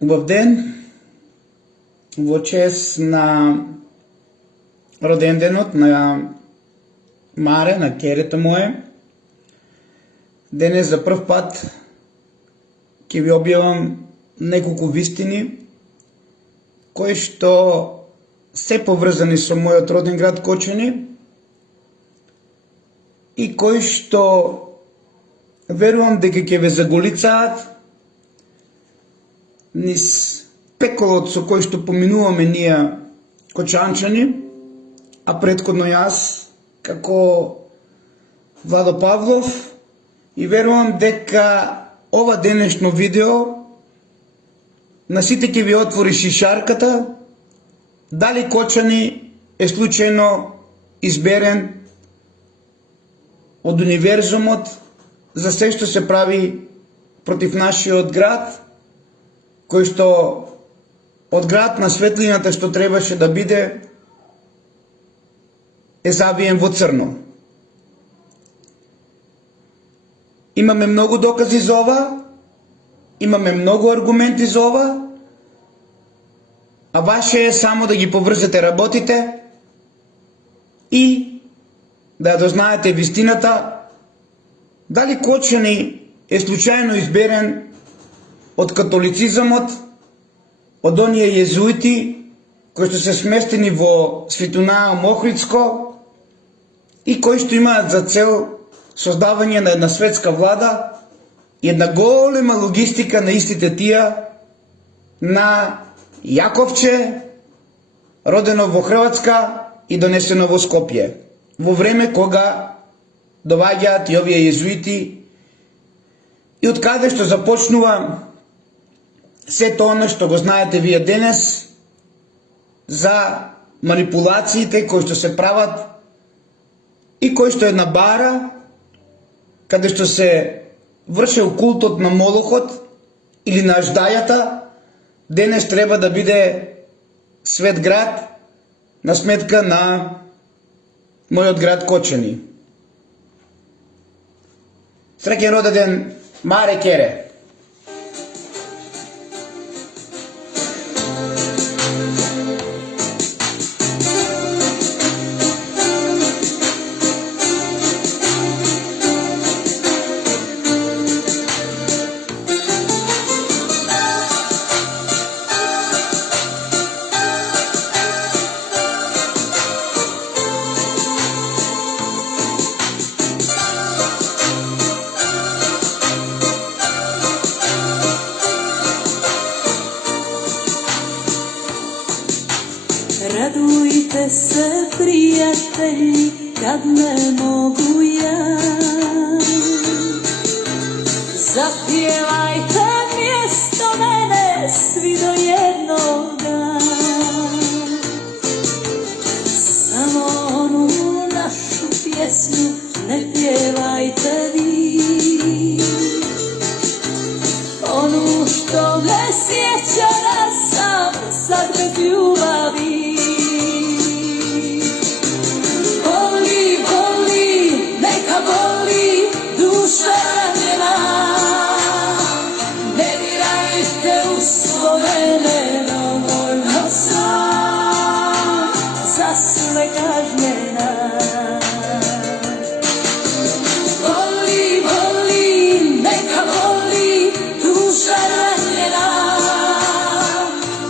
Убав ден, во чест на роденденот на Маре, на керето мое. Денес за прв пат ќе ви објавам неколку вистини кои што се поврзани со мојот роден град Кочани и кои што верувам дека ќе ве заголицаат низ пеколот со кој што поминуваме ние кочанчани, а претходно јас како Владо Павлов, и верувам дека ова денешно видео на сите ќе ви отвори шишарката дали Кочани е случајно изберен од универзумот за се што се прави против нашиот град, кој што од град на светлината што требаше да биде е завиен во црно. Имаме многу докази за ова, имаме многу аргументи за ова, а ваше е само да ги поврзете работите и да ја дознаете вистината дали Кочани е случајно изберен од католицизмот, од оние језуити кои што се сместени во Светунаа Мохридско и кои што имаат за цел создавање на една светска влада и една голема логистика на истите тие на Јаковче, родено во Хрватска и донесено во Скопје, во време кога доваѓаат и овие језуити и од каде што започнува сето оно што го знаете вие денес за манипулациите кои што се прават и кои што една бара каде што се вршел култот на Молохот или на аждајата, денес треба да биде свет град на сметка на мојот град Кочани. Среќен роденден, Маре Кере! Радуйте се, пријатели, кад не могу ја. Запјевајте мјесто мене сви до jednoga. Само ону нашу пјесну не пјевајте ви. Ону што ме сјеќа да сам sad bez ljubavi. Duša ranjena, ne dirajte u svoje nedovoljno sam za sve kažnjena. Voli, voli, neka voli, duša ranjena,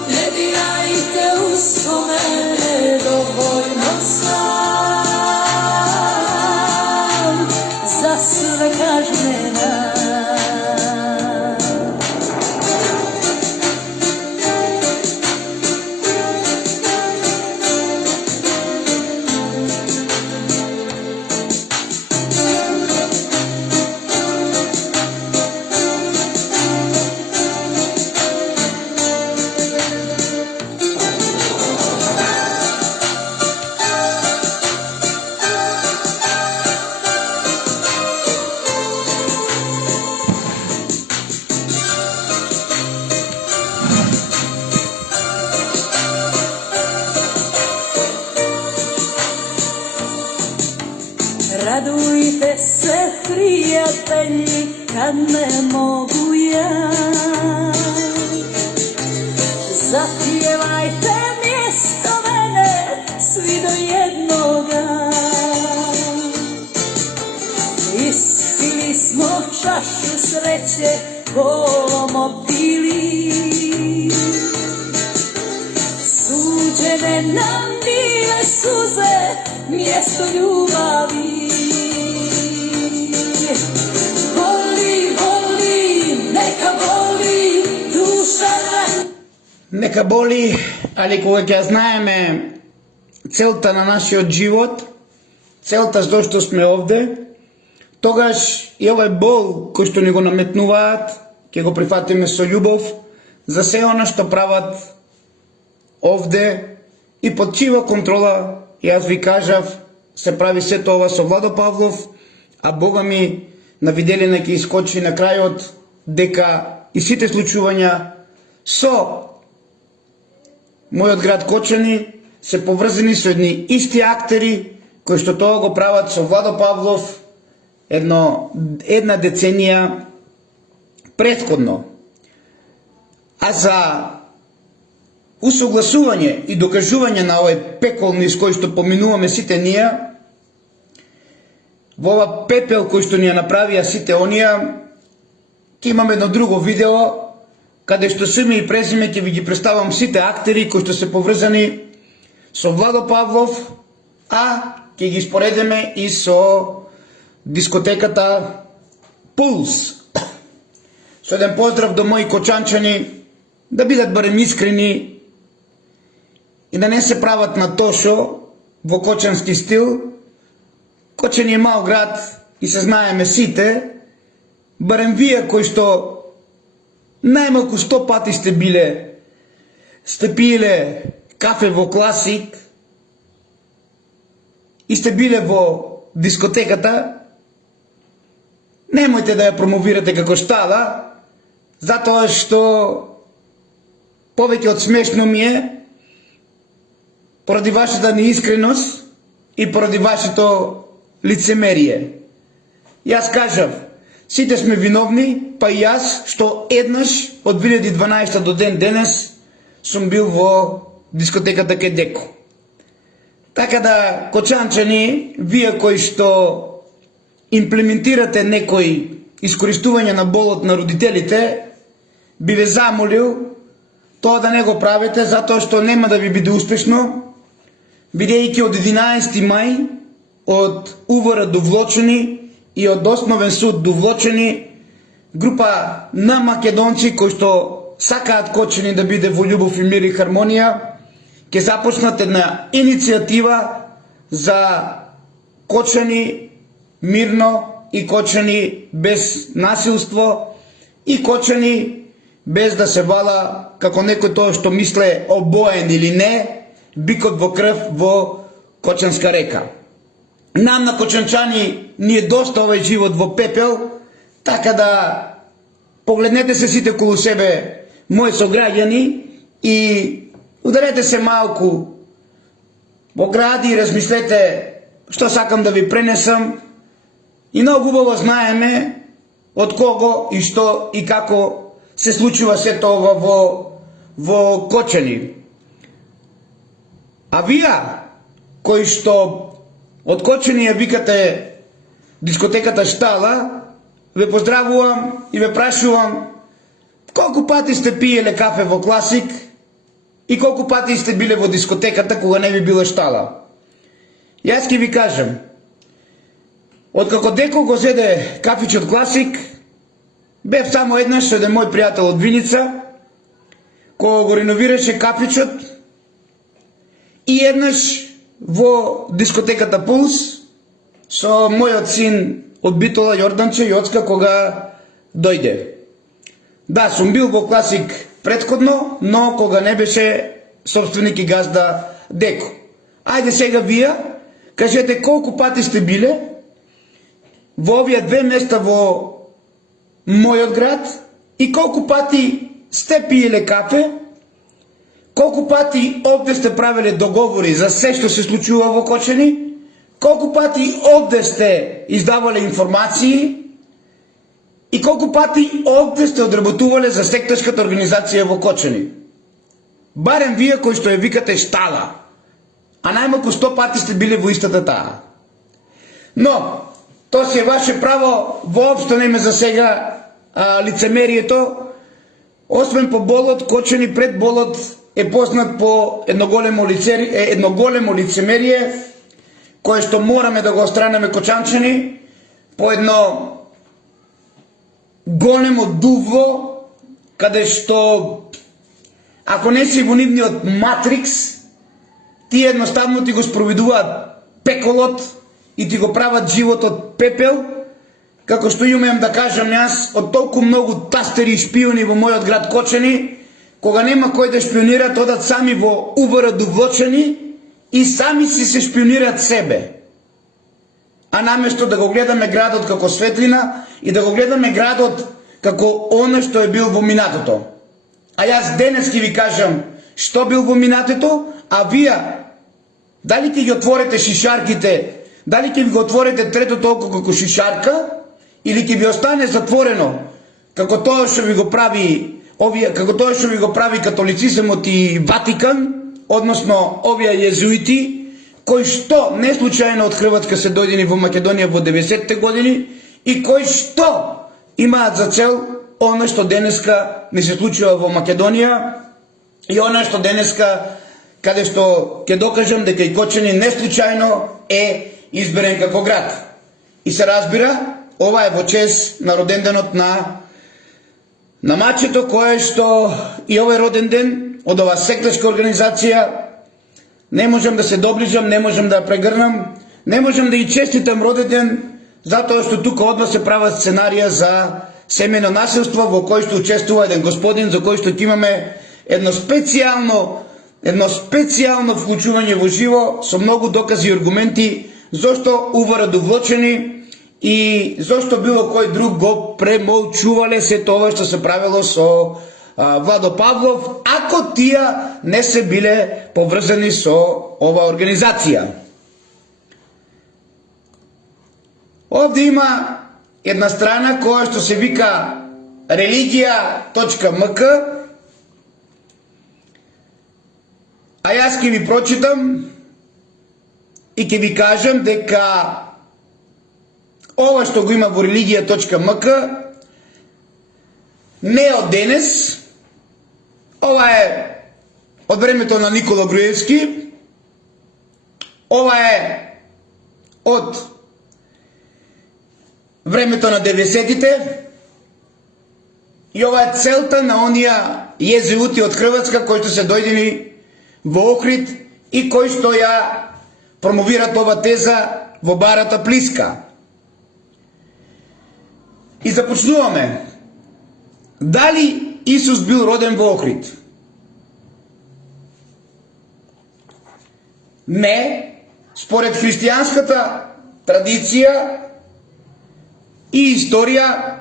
ne dirajte u svoje nedovoljno sam za sve kažnjena. Radujte se, prijatelji, kad ne mogu ja. kolomo pili. Suđene nam bile suze, mjesto ljubavi. Voli, voli, neka voli, duša nam. Нека боли, али кога ќе знаеме целта на нашиот живот, целта зашто сме овде, тогаш и овој бол кој што ни го наметнуваат, ќе го прифатиме со љубов за се она што прават овде и под чива контрола, јас ви кажав, се прави сето ова со Владо Павлов, а Бога ми на виделина ќе искочи на крајот дека и сите случувања со мојот град Кочани се поврзани со едни исти актери кои што тоа го прават со Владо Павлов една деценија претходно. А за усогласување и докажување на овој пекол низ кој што поминуваме сите ние, во ова пепел кој што ни ја направија сите онија, ќе имаме едно друго видео каде што со име и презиме ќе ви ги представам сите актери кои што се поврзани со Владо Павлов, а ќе ги споредиме и со дискотеката Пулс. Со еден поздрав до мои кочанчани, да бидат барем искрени и да не се прават на тошо во кочански стил. Кочани е мал град и се знаеме сите, барем вие кои што најмалку 100 пати сте пиеле кафе во Класик и сте биле во дискотеката, немојте да ја промовирате како штала, затоа што повеќе од смешно ми е поради вашата неискреност и поради вашето лицемерие. Јас кажав, сите сме виновни, па и јас, што еднаш од 2012 до ден денес сум бил во дискотеката Кедеко. Така да, кочанчани, вие кои што имплементирате некои искористување на болот на родителите, би ве замолил тоа да не го правите, затоа што нема да ви биде успешно, бидејќи од 11 мај, од Увара до Влочани и од Основен суд до Влочани, група на македонци кои што сакаат Кочани да биде во љубов и мир и хармонија, ќе започнат една иницијатива за Кочани мирно и Кочани без насилство и Кочани без да се вала, како некој тоа што мисле обоен или не, бикот во крв во Кочанска река. Нам на кочанчани ни е доста овој живот во пепел, така да погледнете се сите околу себе, мои сограѓани, и ударете се малку во гради и размислете што сакам да ви пренесам, и многу убаво знаеме од кого и што и како се случува сето ова во Кочани. А вие кои што од Кочани ја викате дискотеката Штала, ве поздравувам и ве прашувам колку пати сте пиеле кафе во Класик и колку пати сте биле во дискотеката кога не ви била Штала. Јас ќе ви кажам, откако Деко го зеде кафичот Класик, бев само еднаш со еден мој пријател од Виница, кој го реновираше кафичот, и еднаш во дискотеката Пулс со мојот син од Битола, Јорданче Јоцка, кога дојде. Да, сум бил во Класик претходно, но кога не беше собственик и газда Деко. Ајде сега вие, кажете колку пати сте биле во овие две места во мојот град и колку пати сте пиеле кафе, колку пати овде сте правеле договори за се што се случува во Кочани, колку пати овде сте издавале информации и колку пати овде сте одработувале за секторската организација во Кочани. Барем вие кои што ја викате Штала, а најмалку 100 пати сте биле во истата таа. Но, тоа си е ваше право, воопшто не ме засега лицемерието, освен по болот, Кочани пред болот е познат по едно големо лицемерие, кое што мораме да го остранеме кочанчани, по едно големо дувло, каде што, ако не си во нивниот матрикс, тие едноставно ти го спроведуваат пеколот и ти го прават животот пепел, како што имам да кажам јас, од толку многу тастери и шпиони во мојот град Кочани, кога нема кој да шпионира, одат сами во УВР Довлочани и сами си се шпионираат себе. А наместо да го гледаме градот како светлина и да го гледаме градот како оно што е бил во минатото. А јас денес ќе ви кажам што бил во минатото, а вие дали ќе ги отворите шишарките, дали ќе ви го отворите третото око како шишарка, или ќе ви остане затворено како тоа што ви го прави католицизмот и Ватикан, односно овие језуити, кои што не случајно од Хрватска се дојдени во Македонија во 90-те години и кои што имаат за цел оно што денеска не се случува во Македонија и оно што денеска, каде што ќе докажам дека и Кочани не случајно е изберен како град. И се разбира, ова е во чест на роденденот на мачето, кое што и овој роден ден од оваа секташка организација не можам да се доближам, не можам да ја прегрнам, не можам да и честитам роден ден, затоа што тука одма се прават сценарија за семејно насилство во кој што учествува еден господин за кој што ќе имаме едно специјално вклучување во живо со многу докази и аргументи зошто УВР Довлочани и зошто било кој друг го премолчувале се тоа што се правило со Владо Павлов, ако тие не се биле поврзани со ова организација. Овде има една страна која што се вика religija.mk, а јас ќе ви прочитам и ќе ви кажам дека ова што го има во religija.mk не од денес, ова е од времето на Никола Груевски, ова е од времето на 90-тите и ова е целта на онија језуити од Хрватска кои што се дојдени во Охрид и кои што ја промовират ова теза во барата Плиска. И започнуваме. Дали Исус бил роден во Охрид? Не, според христијанската традиција и историја,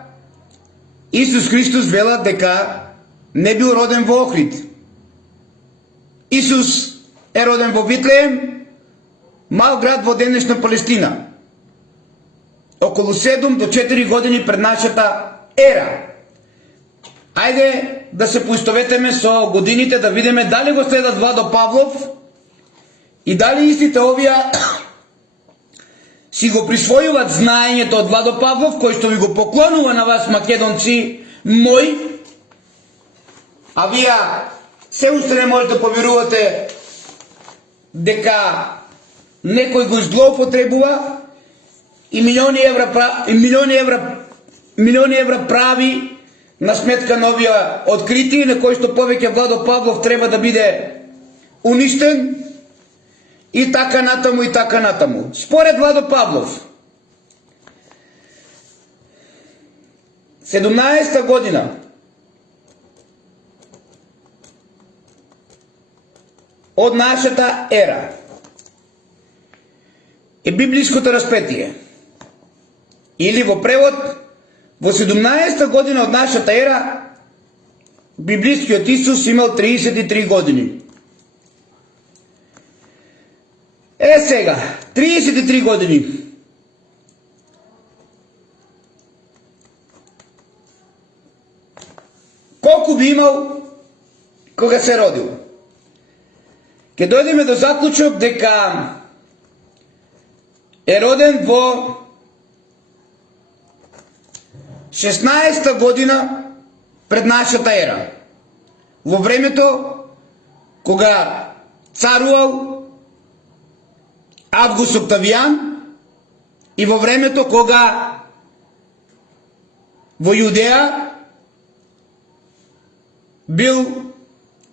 Исус Христос велат дека не бил роден во Охрид. Исус е роден во Витлеем, мал град во денешна Палестина, околу 7 до 4 години пред нашата ера. Ајде да се поистоветеме со годините, да видиме дали го следат Владо Павлов и дали истите овие си го присвојуваат знаењето од Владо Павлов, кој што ви го поклонува на вас, македонци мој, а вие се уште не може да поверувате дека некој го злоупотребува и милиони евра прави на сметка на овие откритија, на кој што повеќе Владо Павлов треба да биде уништен, и така натаму, и така натаму. Според Владо Павлов, 17-та година од нашата ера е библиското распетие. Или во превод, во 17-та година од нашата ера, библискиот Исус имал 33 години. Сега, 33 години. Колку би имал кога се родил? Ке дојдеме до заклучок дека е роден во 16-та година пред нашата ера. Во времето кога царувал Август Октавијан и во времето кога во Јудеја бил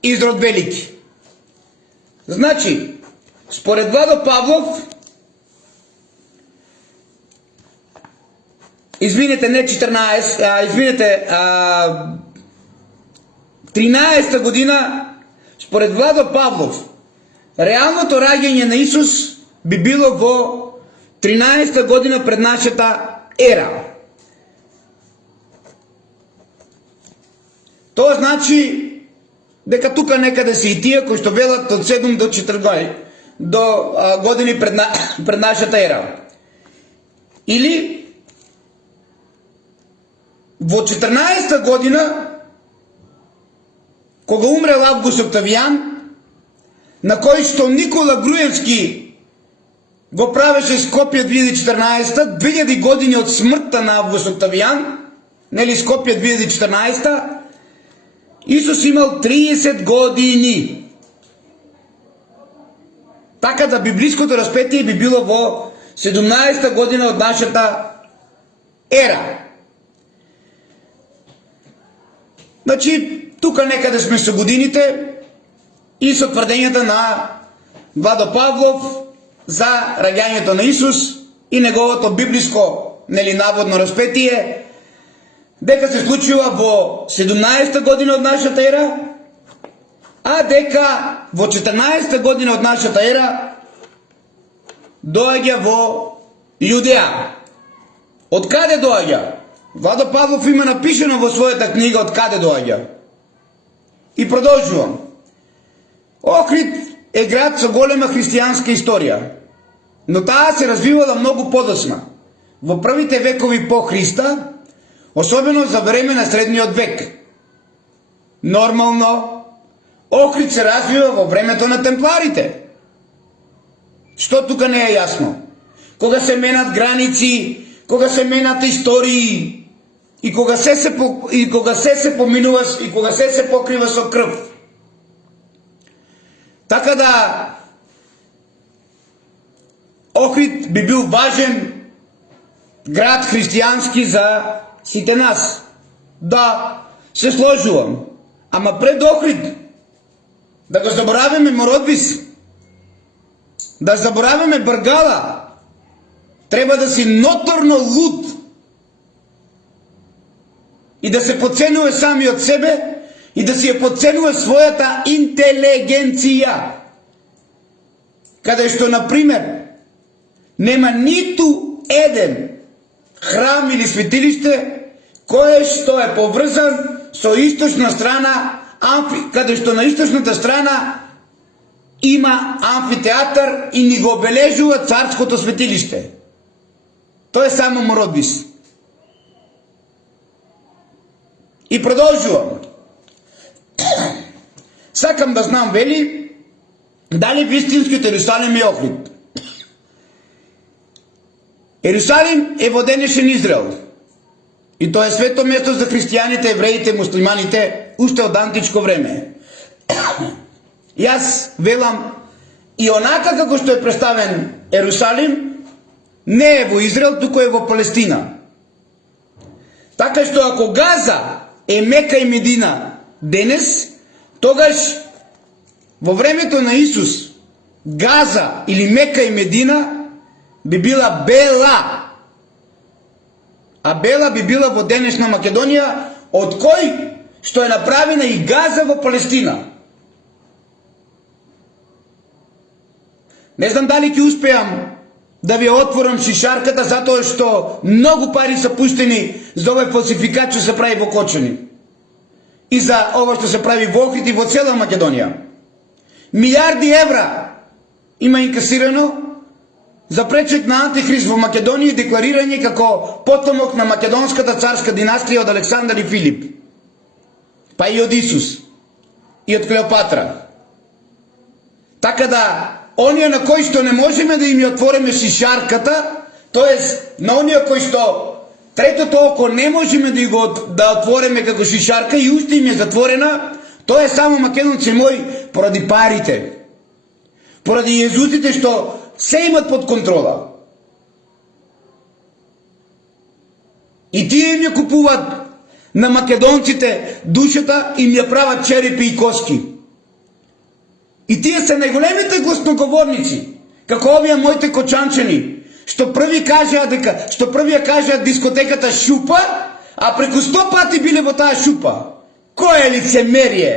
Изрод Велики. Значи, според Владо Павлов, извинете, не 14, извинете, 13-та година, според Владо Павлов, реалното раѓање на Исус би било во 13-та година пред нашата ера. Тоа значи дека тука некаде се и тие кои што велат од 7 до 4 години пред нашата ера. Или во 14-та година кога умрел Август Октавијан, на кој што Никола Груевски го правеше Скопје 2014, 2000 години од смртта на Август Октавијан, нели Скопје 2014, Исус имал 30 години. Така да библиското распетие би било во 17-та година од нашата ера. Значи, тука некаде сме со годините и со тврдењата на Владо Павлов за раѓањето на Исус и неговото библиско, нели, наводно распетие, дека се случува во 17-та година од нашата ера, а дека во 14-та година од нашата ера доаѓа во Јудеја. Од каде доаѓа? Владо Павлов има напишено во својата книга од каде доаѓа. И продолжувам. Охрид е град со голема христијанска историја, но таа се развивала многу подоцна. Во првите векови по Христа, особено за време на средниот век. Нормално, Охрид се развива во времето на темпларите. Што тука не е јасно? Кога се менат граници, кога се менат истории, и кога се се поминува и кога се покрива со крв. Така да Охрид би бил важен град христијански за сите нас. Да, се сложувам. Ама пред Охрид да го забораваме Мородвис, да забораваме Бргала, треба да си ноторно луд и да се подценува сами од себе и да си ја подценува својата интелигенција. Каде што, например, нема ниту еден храм или светилиште кое што е поврзан со источна страна, каде што на источната страна има амфитеатар и ни го обележува царското светилиште. Тоа е само Мородвис. И продолжувам. Сакам да знам, вели, дали вистинскиот Ерусалим е Охрид. Ерусалим е во денешен Израел. И тоа е свето место за христијаните, евреите, муслиманите, уште од античко време. Јас велам, и онака како што е представен Ерусалим, не е во Израел, туку е во Палестина. Така што ако Газа е Мека и Медина денес, тогаш во времето на Исус Газа или Мека и Медина би била Бела. А Бела би била во денешна Македонија, од кој што е направена и Газа во Палестина. Не знам дали ќе успеам да ви отворам шишарката, затоа што многу пари се пуштени за овој фалсификат што се прави во Кочани. И за ова што се прави во Охрид и во цела Македонија. Милиарди евра има инкасирано за пречек на Антихрист во Македонија и декларирање како потомок на македонската царска династија од Александар и Филип. Па и од Исус. И од Клеопатра. Така да, оние на кои што не можеме да им ја отвориме шишарката, тоест на оние кои што Третото око не можеме да отвориме како шишарка и уште им е затворена, тоа е само, македонци мои, поради парите. Поради језусите што се имат под контрола. И тие им ја купуваат на македонците душата, им ја прават черепи и коски. И тие се најголемите гласноговорници, како овие моите кочанчани, што први ја кажаат дискотеката шупа, а преку 100 пати биле во таа шупа. Кој е лицемерие?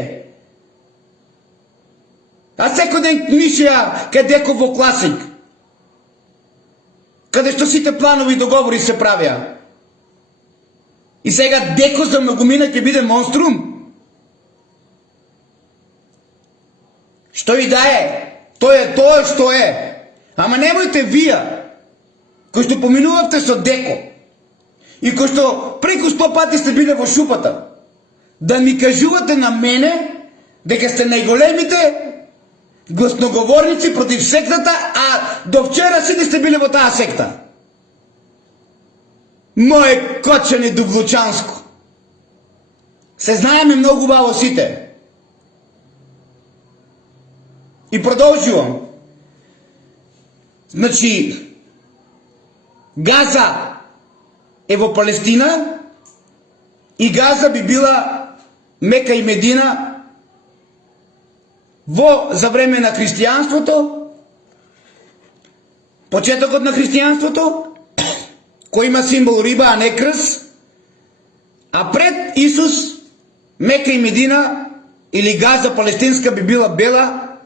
А секој ден мишеја кај Деко во Класик, каде што сите планови и договори се правеа. И сега Деко за многумина ќе биде монструм. Што и да е, тоа е тоа што е. Ама немојте вие, кои што поминувавте со Деко и кои што преку 100 пати сте биле во шупата, да ми кажувате на мене дека сте најголемите гласноговорници против сектата, а до вчера сите сте биле во таа секта. Моје кочене Дувлучанско. Се знаеме многу убаво сите. И продолжувам. Значи, Газа е во Палестина и Газа би била Мека и Медина за време на христијанството, почетокот на христијанството, кој има символ риба, а не крст, а пред Исус Мека и Медина или Газа палестинска би била бела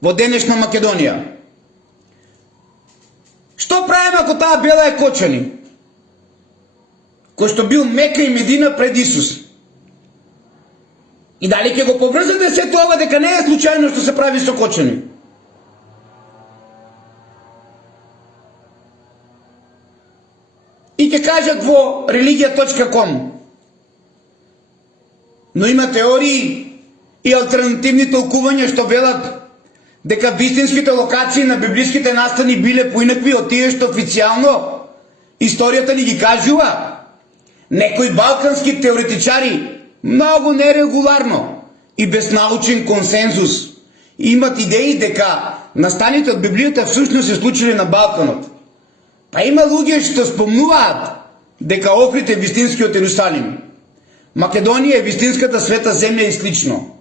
во денешна Македонија. Што правиме ако таа бела е кочани, кој што бил Мека и Медина пред Исус? И дали ќе го поврзате се тоа дека не е случајно што се прави со кочани? И ќе кажат во religija.com. Но има теории и алтернативни толкувања што велат дека вистинските локации на библиските настани биле поинакви од тие што официјално историјата ни ги кажува. Некои балкански теоретичари многу нерегуларно и без научен консензус имат идеи дека настаните од Библијата всушност се случиле на Балканот. Па има луѓе што спомнуваат дека Охрид е вистинскиот Ерусалим, Македонија е вистинската света земја и слично.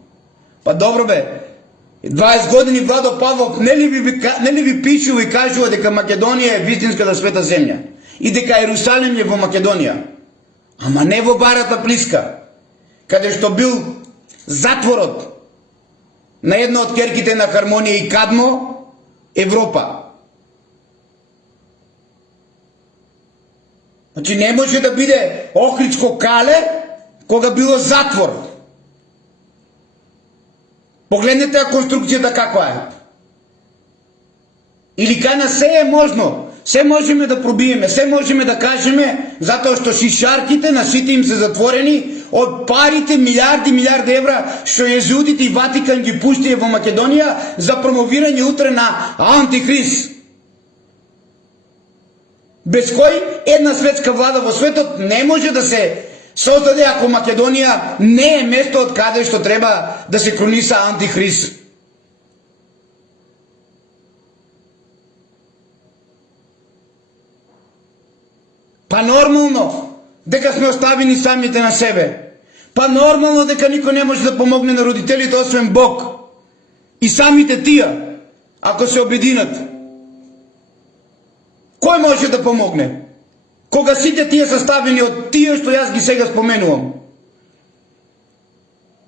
Па добро бе, 20 години Владо Павлов не ли ви пишува и кажува дека Македонија е вистинската света земја и дека Ерусалим е во Македонија, ама не во Барата Плиска, каде што бил затворот на една од керките на Хармонија и Кадмо, Европа. Значи не може да биде Охридско кале кога било затвор. Погледнете конструкцијата каква е. Или кај нас се е можно, се можеме да пробиеме, се можеме да кажеме, затоа што шишарките на сите им се затворени од парите милиарди евра што језуитите и Ватикан ги пуштија во Македонија за промовирање утре на антихрист. Без кој една светска влада во светот не може да се создаде ако Македонија не е место од каде што треба да се крониса антихрист. Па нормално дека сме оставени самите на себе. Па нормално дека никој не може да помогне на родителите освен Бог. И самите тие, ако се обединат, кој може да помогне? Кога сите тие составени од тие што јас ги сега споменувам.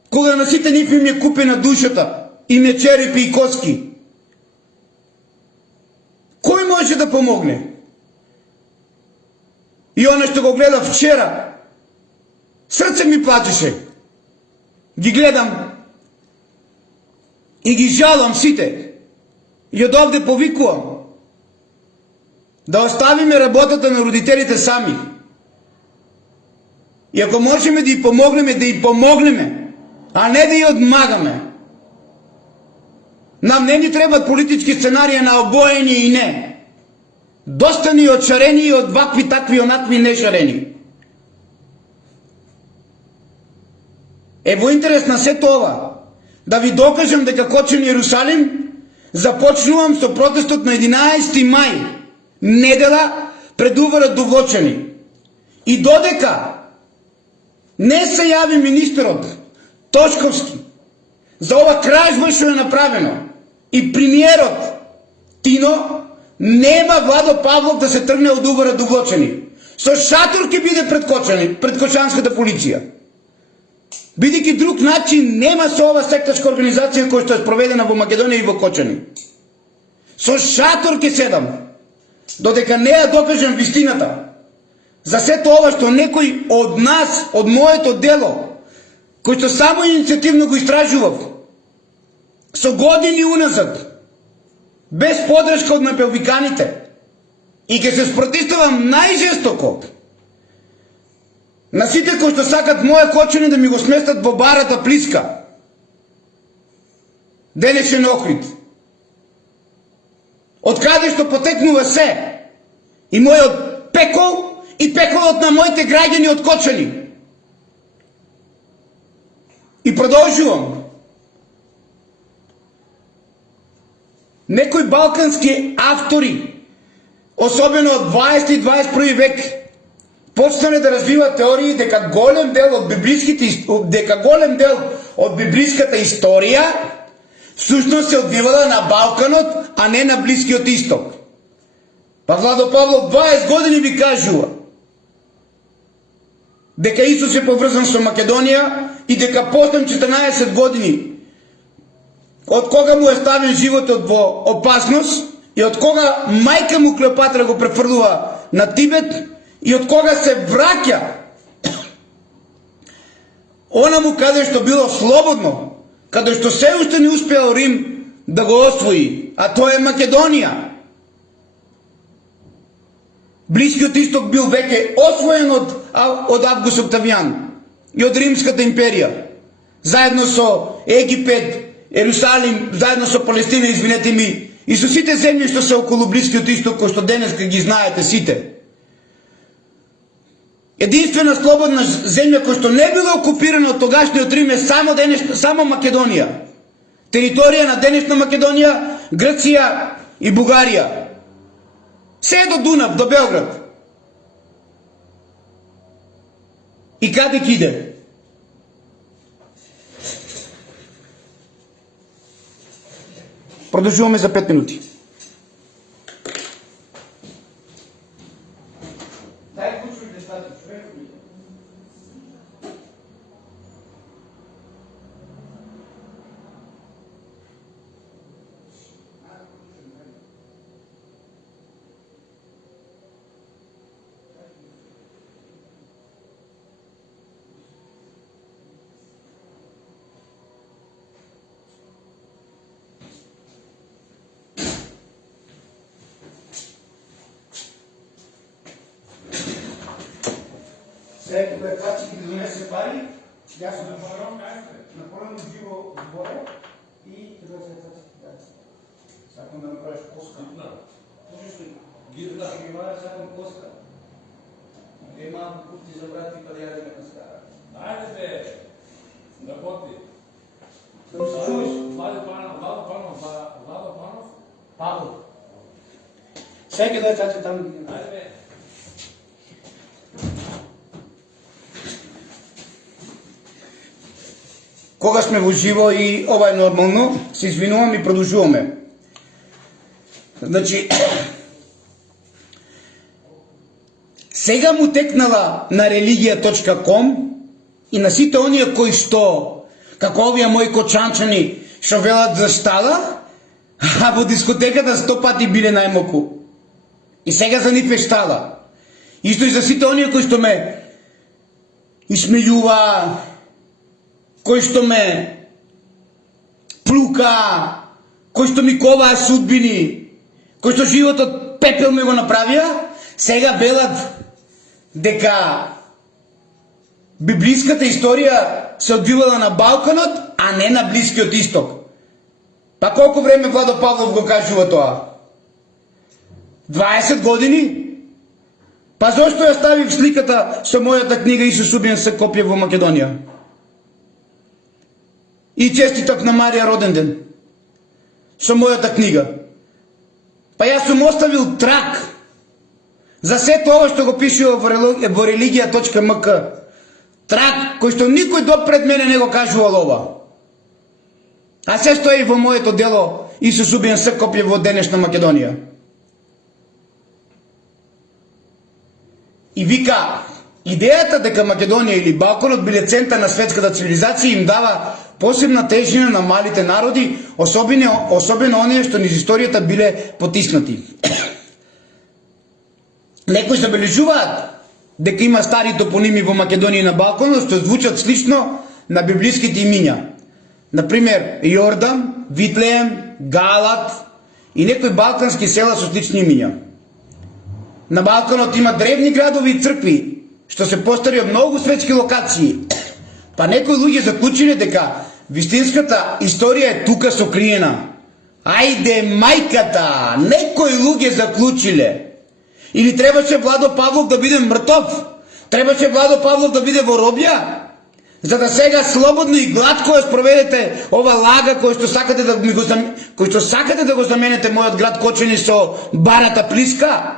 Кога на сите нив им е купена душата, им е черепи и коски. Кој може да помогне? И оно што го гледав вчера, срце ми плачеше. Ги гледам и ги жалам сите. И од овде повикувам да оставиме работата на родителите сами. И ако можеме да ја помогнеме, а не да ја одмагаме. Нам не ни требат политички сценарија на обоени и не. Доста ни од шарени и од вакви, такви, онакви нешарени. Во интерес на сето ова, да ви докажам дека кочен Јерусалим, започнувам со протестот на 11 мај, недела пред уваrat до Влочани. И додека не се јави министерот Тошковски за ова кражба што е направено и премиерот Тино, нема Владо Павлов да се тргне од уваrat до Влочани. Со шатор ќе биде пред Кочанската полиција. Бидејќи друг начин нема со ова секташка организација која што е спроведена во Македонија и во Кочани. Со шатор ќе седам, додека не ја докажам вистината за сето ова што некој од нас, од моето дело, кој што само инициативно го истражував, со години уназад, без подршка од напелвиканите, и ќе се спротивставам најжестоко на сите кои што сакат моje Кочани да ми го сместат во барата Плиска, денешен Охрид, од каде што потекнува се, и мојот пекол, и пеколот на моите граѓани од Кочани. И продолжувам. Некои балкански автори, особено од 20 и 21 век, почнале да развиваат теории дека голем дел од библиската историја всушност се одвивала на Балканот, а не на Блискиот Исток. Па Владо Павлов 20 години ви кажува дека Исус е поврзан со Македонија и дека после 14 години од кога му е ставен животот во опасност и од кога мајка му Клеопатра го префрлува на Тибет и од кога се враќа онаму каде што било слободно, каде што се уште не успеал Рим да го освои, а тоа е Македонија. Блискиот Исток бил веќе освоен од Август Октавијан и од Римската империја, заедно со Египет, Ерусалим, заедно со Палестина, извинете ми, и со сите земји што се околу Блискиот Исток, кои што денеска ги знаете сите. Единствена слободна земја која што не била окупирана од тогашниот Рим е само Македонија. Територија на денешна Македонија, Грција и Бугарија. Се до Дунав, до Белград. И каде ќе иде? Продолжуваме за 5 минути. Сега кога Каци ги донесе пари, јас се напорам живо зборе и тогава се Каци. Сакам да направиш коска. Можеш ли? Гирда ще ги варя, сакам коска. Е малко куфти за брат и па да јадеме на скара. Ајде бе, да поти. Да се чуеш? Владо Панов. Павлов. Сега да е Каци там. Ајде бе. Кога сме во живо и ова е нормално, се извинувам и продолжуваме. Значи, сега му текнала на religija.com и на сите оние кои што, како овие мои кочанчани, што велат за штала, а во дискотеката 100 пати биле најмоку. И сега за нив е штала. Исто и за сите оние кои што ме исмејува, кој што ме плука, кој што ми коваа судбини, кој што животот пепел ме го направија, сега велат дека библиската историја се одвивала на Балканот, а не на Блискиот Исток. Па колку време Владо Павлов го кажува тоа? 20 години? Па зошто ја ставив сликата со мојата книга Исус убиен се копје во Македонија? И честиток на Марија роден ден со мојата книга. Па јас сум оставил трак за сето ова што го пишува во религија.мк. Трак кој што никој допред мене не го кажувал ова. А се стои во моето дело Исус убиен се копје во денешна Македонија. И вика, идејата дека Македонија или Балканот биле центар на светската цивилизација им дава посебна тежина на малите народи, особено оние што низ историјата биле потиснати. Некои забележуваат дека има стари топоними во Македонија и на Балканот што звучат слично на библиските имиња. Например, Јордан, Витлеем, Галат и некои балкански села со слични имиња. На Балканот има древни градови и цркви, што се постари од многу светски локации. Па некои луѓе заклучиле дека вистинската историја е тука сокриена. Ајде мајката, некои луѓе заклучиле. Или требаше Владо Павлов да биде мртов? Требаше Владо Павлов да биде во робја? За да сега слободно и гладко ја спроведете ова лага кој што сакате да го заменете мојот град Кочани со Барата Плиска?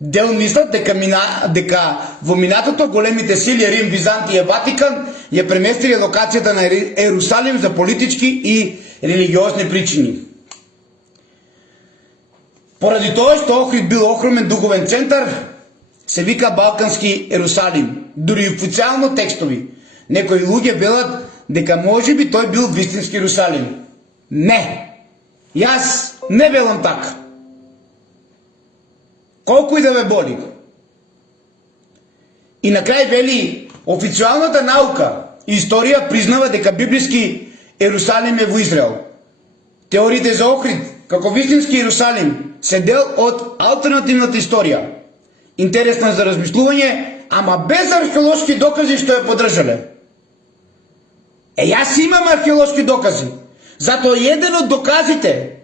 Дел мислат дека во минатото големите сили Рим, Византија и Ватикан ја преместиле локацијата на Ерусалим за политички и религиозни причини. Поради тоа што Охрид бил огромен духовен центар, се вика Балкански Ерусалим. Дури официјално текстови некои луѓе велат дека можеби тој бил вистински Ерусалим. Не. Јас не велам така. Колку и да ве боли. И на крај вели, официјалната наука и историја признава дека библиски Ерусалим е во Израел. Теориите за Охрид, како вистински Ерусалим, се дел од алтернативната историја. Интересна за размислување, ама без археолошки докази што ја поддржале. Јас имам археолошки докази. Затоа еден од доказите,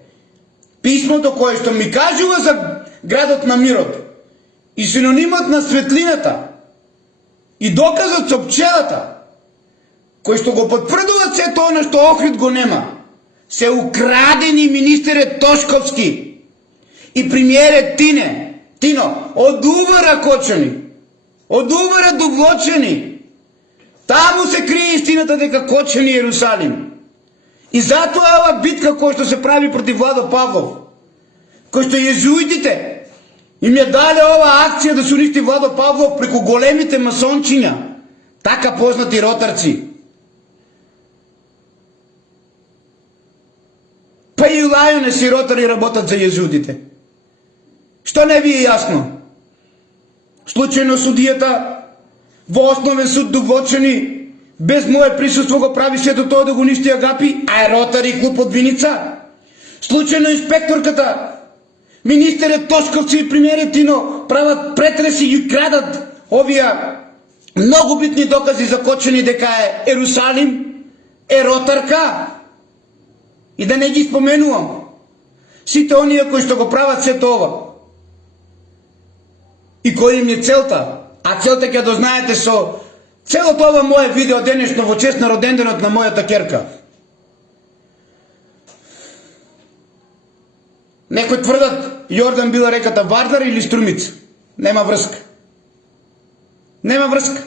писмото кое што ми кажува за градот на мирот и синонимот на светлината и доказот со пчелата, кој што го потврдува сето оно што Охрид го нема, се украдени министерот Тошковски и премиерот Тино од Увара Кочани, од Увара до Влочани. Таму се крие истината дека Кочани е Ерусалим. И затоа ова битка која што се прави против Владо Павлов, кој што језуитите им ја дале ова акција да се уништи Владо Павлов преку големите масончиња, така познати ротарци. Па и лајонес и ротари работат за језуитите. Што не ви е јасно? Случајно судијата во основен суд до Влочани без мое присуство го прави сето тоа да го уништи Агапи, а е ротари и клуб од Виница? Случајно инспекторката, министерот Тошковци и премиерот Тино прават претреси и ги крадат овие многу битни докази за Кочани дека е Ерусалим, е ротарка? И да не ги споменувам сите оние кои што го прават сето ова. И кој им е целта? А целта ќе дознаете со целото ова мое видео денешно во чест на роденденот на мојата ќерка. Некои тврдат Јордан била реката Вардар или Струмица. Нема врска. Нема врска.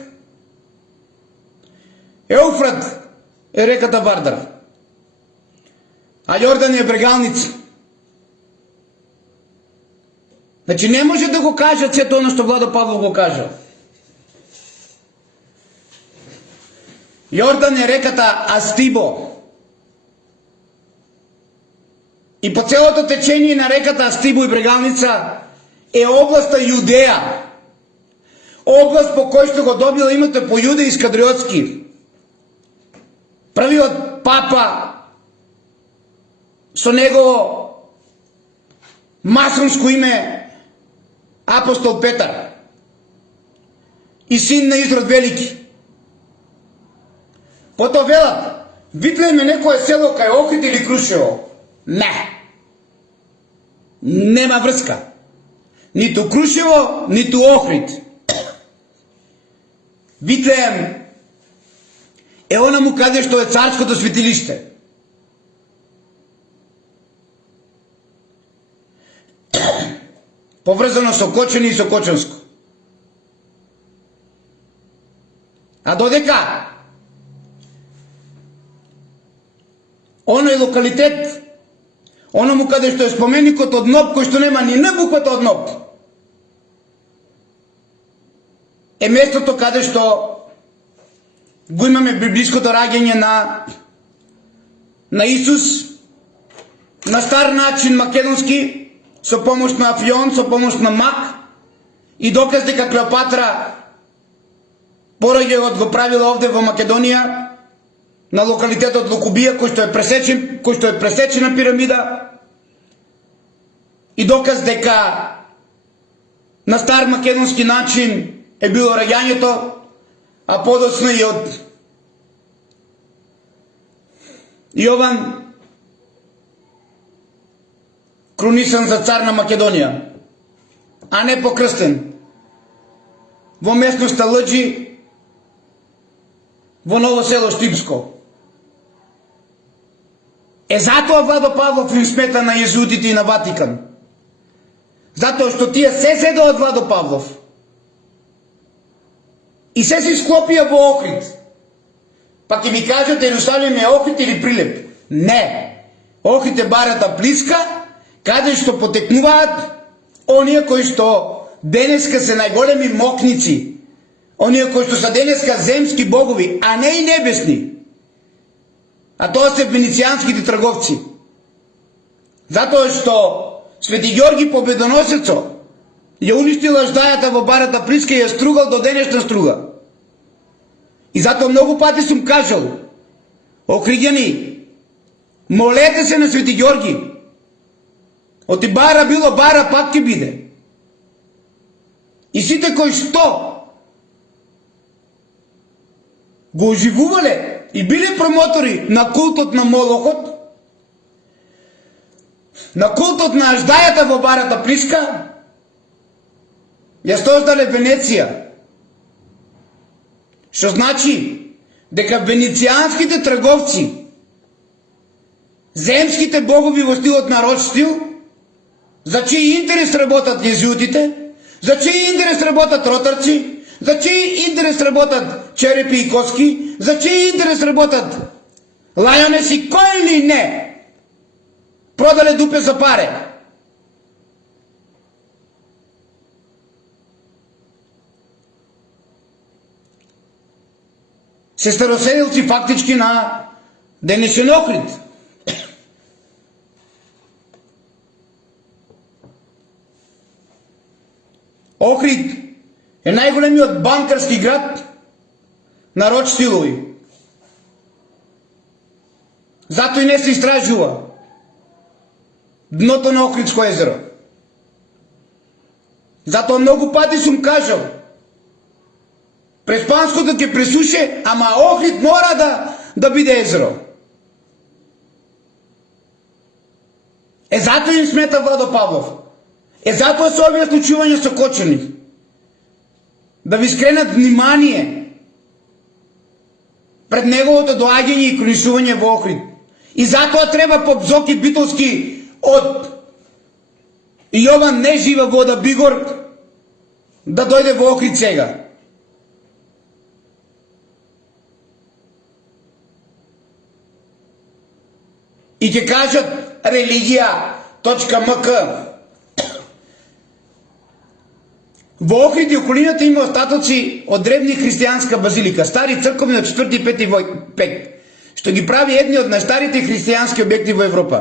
Еуфрат е реката Вардар. А Јордан е брегалница. Значи не може да го кажат сето оно што Владо Павлов го кажа. Јордан е реката Астибо. И по целото течение на реката Астибо и Брегалница е областа Јудеја. Област по кој што го добила името по Јуде Искадриотски. Првиот папа со негово масонско име Апостол Петар и син на Изрод Велики. Потоа велат, Витлеем е некое село кај Охрид или Крушево? Не. Нема врска. Ниту Крушево, ниту Охрид. Витлеем е онаму каде што е царското светилиште. Поврзано со Кочани и со Кочанско. А додека оној локалитет, оному каде што е споменикот од Ноб, кој што нема ни на буквата од Ноб, е местото каде што го имаме библиското раѓање на Исус на стар начин македонски, со помош на Афион, со помош на Мак, и доказ дека Клеопатра пораѓајот го правила овде во Македонија, на локалитетот Лукубија, кој што е пресечена пирамида, и доказ дека на стар македонски начин е било раѓањето, а подоцна и од Јован крунисан за цар на Македонија, а не покрстен во местноста Лъджи, во Ново село Штипско. Е затоа Владо Павлов им смета на језуитите и на Ватикан. Затоа што тие се седо од Владо Павлов и се си склопија во Охрид. Па ќе ми кажат Ерусалим е Охрид или Прилеп. Не. Охрид е барата блиска, каде што потекнуваат оние кои што денеска се најголеми мокници, оние кои што се денеска земски богови, а не и небесни. А тоа се венецијанските трговци. Затоа што Свети Ѓорги Победоносецо ја уништил аждајата во барата Плиска и ја стругал до денешна струга. И затоа многу пати сум кажал, Охриѓани, молете се на Свети Ѓорги. Оти бара било бара, пак ќе биде. И сите кои што го оживувале и биле промотори на култот на Молохот, на култот на аждајата во барата Плиска, ја создале Венеција. Што значи дека венецијанските трговци, земските богови во стилот на Ротшилд, за чиј интерес работат језуитите, за чиј интерес работат ротарци, за чиј интерес работат черепи и коски, за чиј интерес работат лајонеси, кој ли не продале дупе за паре. Се староселилци фактички на денешен Охрид. Охрид е најголемиот банкарски град на Ротшилдови. Затоа и не се истражува дното на Охридско езеро. Затоа многу пати сум кажал, Преспанското ќе пресуше, ама Охрид мора да биде езеро. Е затоа им смета Владо Павлов. Е затоа се овие случувања со Кочани. Да ви скренат внимание пред неговото доаѓање и крунисување во Охрид. И затоа треба поп Зоки Битолски од Јован не жива вода Бигор да дојде во Охрид сега. И ќе кажат религија.мк. Во Охрид и околината има остатоци од древни христијанска базилика, стари црковни од 4 и 5 век, што ги прави едни од најстарите христијански објекти во Европа.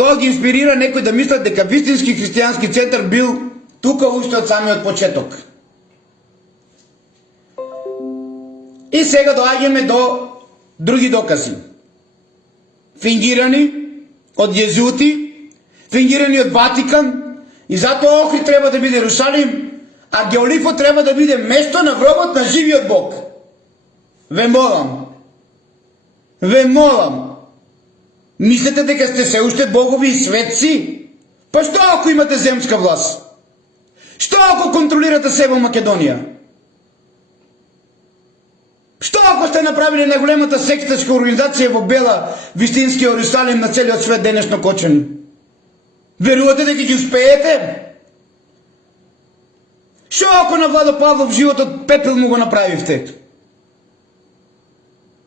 Тоа ги инспирира некој да мислат дека вистински христијански центар бил тука уште од самиот почеток. И сега доаѓаме до други докази. Фингирани од језуити, фингирани од Ватикан, и затоа Охрид треба да биде Ерусалим, а Геолифот треба да биде место на гробот на живиот Бог. Ве молам. ве молам, мислите дека сте се уште богови и светци? Па што ако имате земска власт? Што ако контролирате себе Македонија? Што ако сте направили најголемата сектачка организација во Бела, вистински Јерусалим на целиот свет денешно кочени? Верувате дека ќе успеете? Што ако на Владо Павлов животот пепел му го направивте?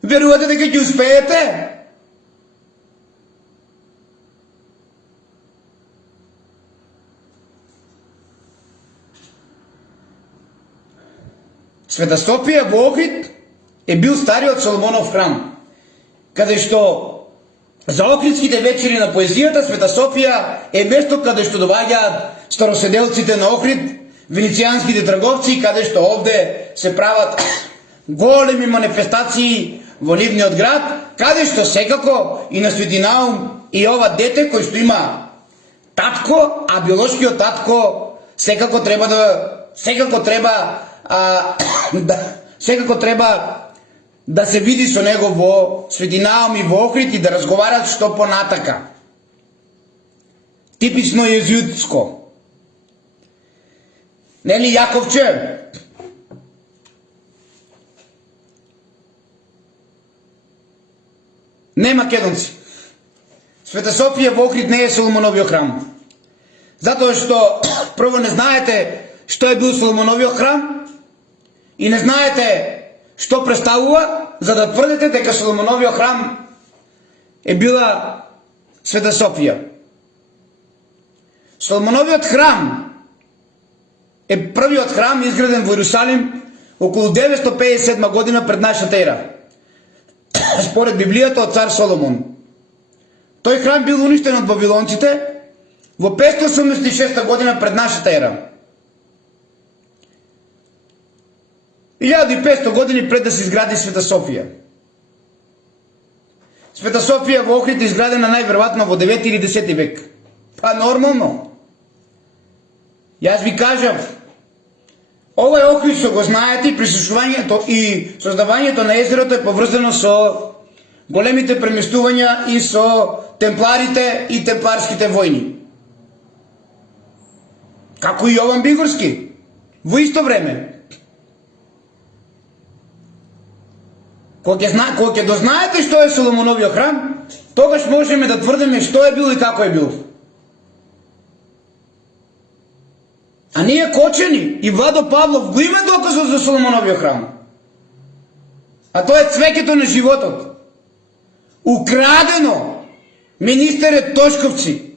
Верувате дека ќе успеете? Света Софија во Охрид е бил стариот Соломонов храм, каде што за Охридските вечери на поезијата Света Софија е место каде што доаѓаат староседелците на Охрид, венецијанските трговци, каде што овде се прават големи манифестации во нивниот град, каде што секако и на Свети Наум и ова дете кој што има татко, а биолошкиот татко секако треба да се види со него во Свети Наум и во Охрид и да разговарат што понатака. Типично језуитско. Нели, Јаковче? Не македонци. Света Софија во Охрид не е Соломоновиот храм. Затоа што прво не знаете што е бил Соломоновиот храм и не знаете што представува, за да тврдите дека Соломоновиот храм е била Света Софија. Соломоновиот храм е првиот храм изграден во Јерусалим околу 957 година пред нашата ера. Според Библијата од цар Соломон. Тој храм бил уништен од вавилонците во 586 година пред нашата ера. 1500 години пред да се изгради Света Софија. Света Софија во Охрид е изградена најверојатно во 9 или 10 век. Па нормално. Јас ви кажав, овој Охрид што го знаете, присушувањето и создавањето на езерото е поврзано со големите преместувања и со темпларите и темпларските војни. Како и Јован Бигорски, во исто време. Кога ќе дознаете што е Соломоновиот храм, тогаш можеме да тврдиме што е бил и како е бил. А ние кочени и Владо Павлов го има доказот за Соломоновиот храм. А тоа е цвеќето на животот. Украдено министерот Тошковци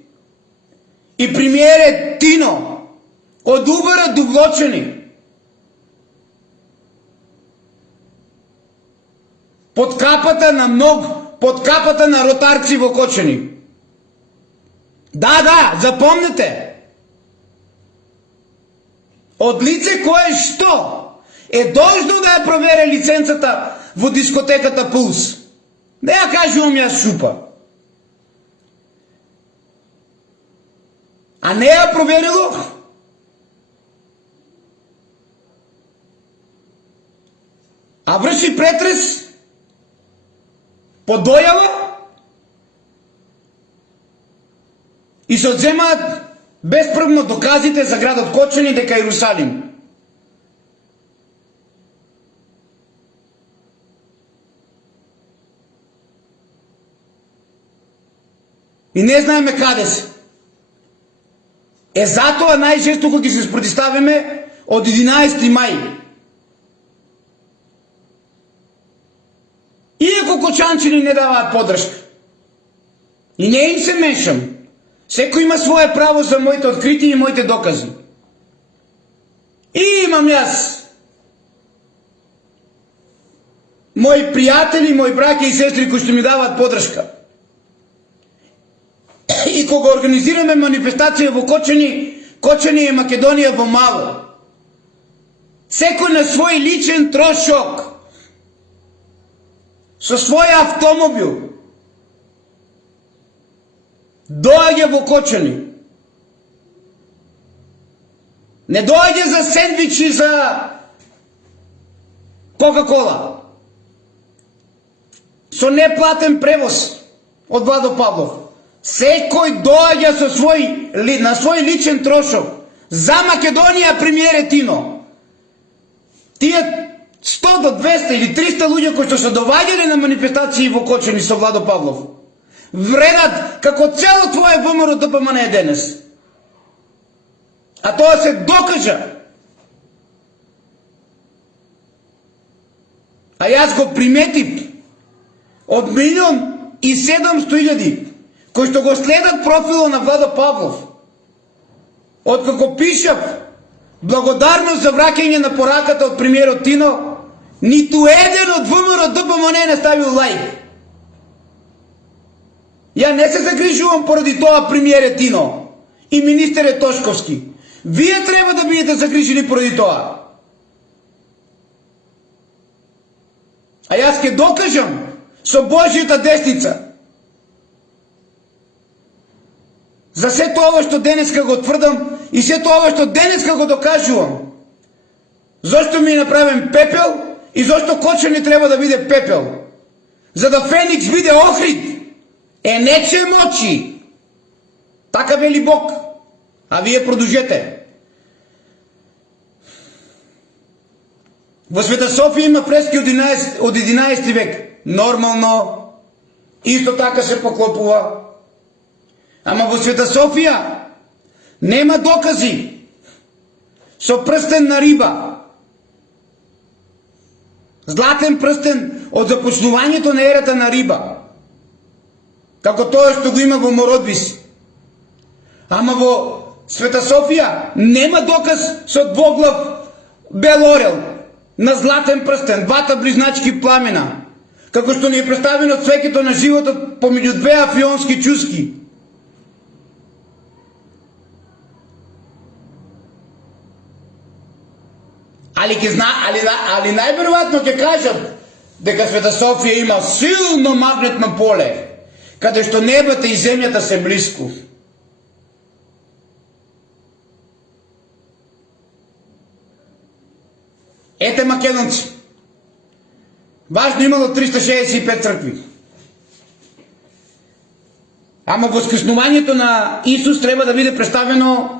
и премиерот Тино од убарат довлочени. Под капата на ротарци во Кочани. Да, запомнете. Од лице кое што е должно да ја провере лиценцата во дискотеката Пулс. Не ја кажувам јас Шупа. А не ја проверило? А врши претрес по дојава и се одземаат бесправно доказите за градот Кочани дека Јерусалим. И не знаеме каде се. Затоа најжестоко ќе се спротивставиме од 11 мај. Иако кочанчини не даваат подршка. И не им се мешам. Секој има свое право за моите откритија и моите докази. И имам јас мои пријатели, мои браќа и сестри кои што ми даваат подршка. И кога организираме манифестација во Кочани, Кочани е Македонија во мало. Секој на свој личен трошок, со свој автомобил, доаѓа во Кочани. Не доаѓа за сендвичи, за Кока-кола. со неплатен превоз од Владо Павлов. Секој доаѓа на свој личен трошок. За Македонија, премиере Тино. Тие 100 до 200 или 300 луѓе кои што се доваѓале на манифестации во Кочани со Владо Павлов вредат како цело твое ВМРО ДПМН е денес. А тоа се докажа. А јас го приметив од 1.700.000 кои што го следат профилот на Владо Павлов. Откако пишав благодарност за враќање на пораката од премиерот Тино, ниту еден од ВМРО ДПМН не ставил лайк. Ја не се загрижувам поради тоа премиере Тино и министере Тошковски. Вие треба да бидете загрижени поради тоа. А јас ќе докажам со Божјата десница за се тоа што денеска го тврдам и се тоа што денеска го докажувам. Зошто ми е направен пепел и зошто Кочани треба да биде пепел. За да Феникс биде Охрид, нече мочи. Така вели Бог. А вие продолжете. Во Света Софија има фрески од 11 век. Нормално. Исто така се поклопува. Ама во Света Софија нема докази со прстен на риба. Златен прстен од започнувањето на ерата на риба. Како тоа што го има во Мородвис. Ама во Света Софија нема доказ со двоглав бел орел на златен прстен, двата близначки пламена, како што ни е представено цвеќето на животот помеѓу две афионски чуски. Али најверојатно ќе кажат дека Света Софија има силно магнетно поле, каде што небото и земјата се блиску. Ете македонци, важно имало 365 цркви. Ама воскреснувањето на Исус треба да биде представено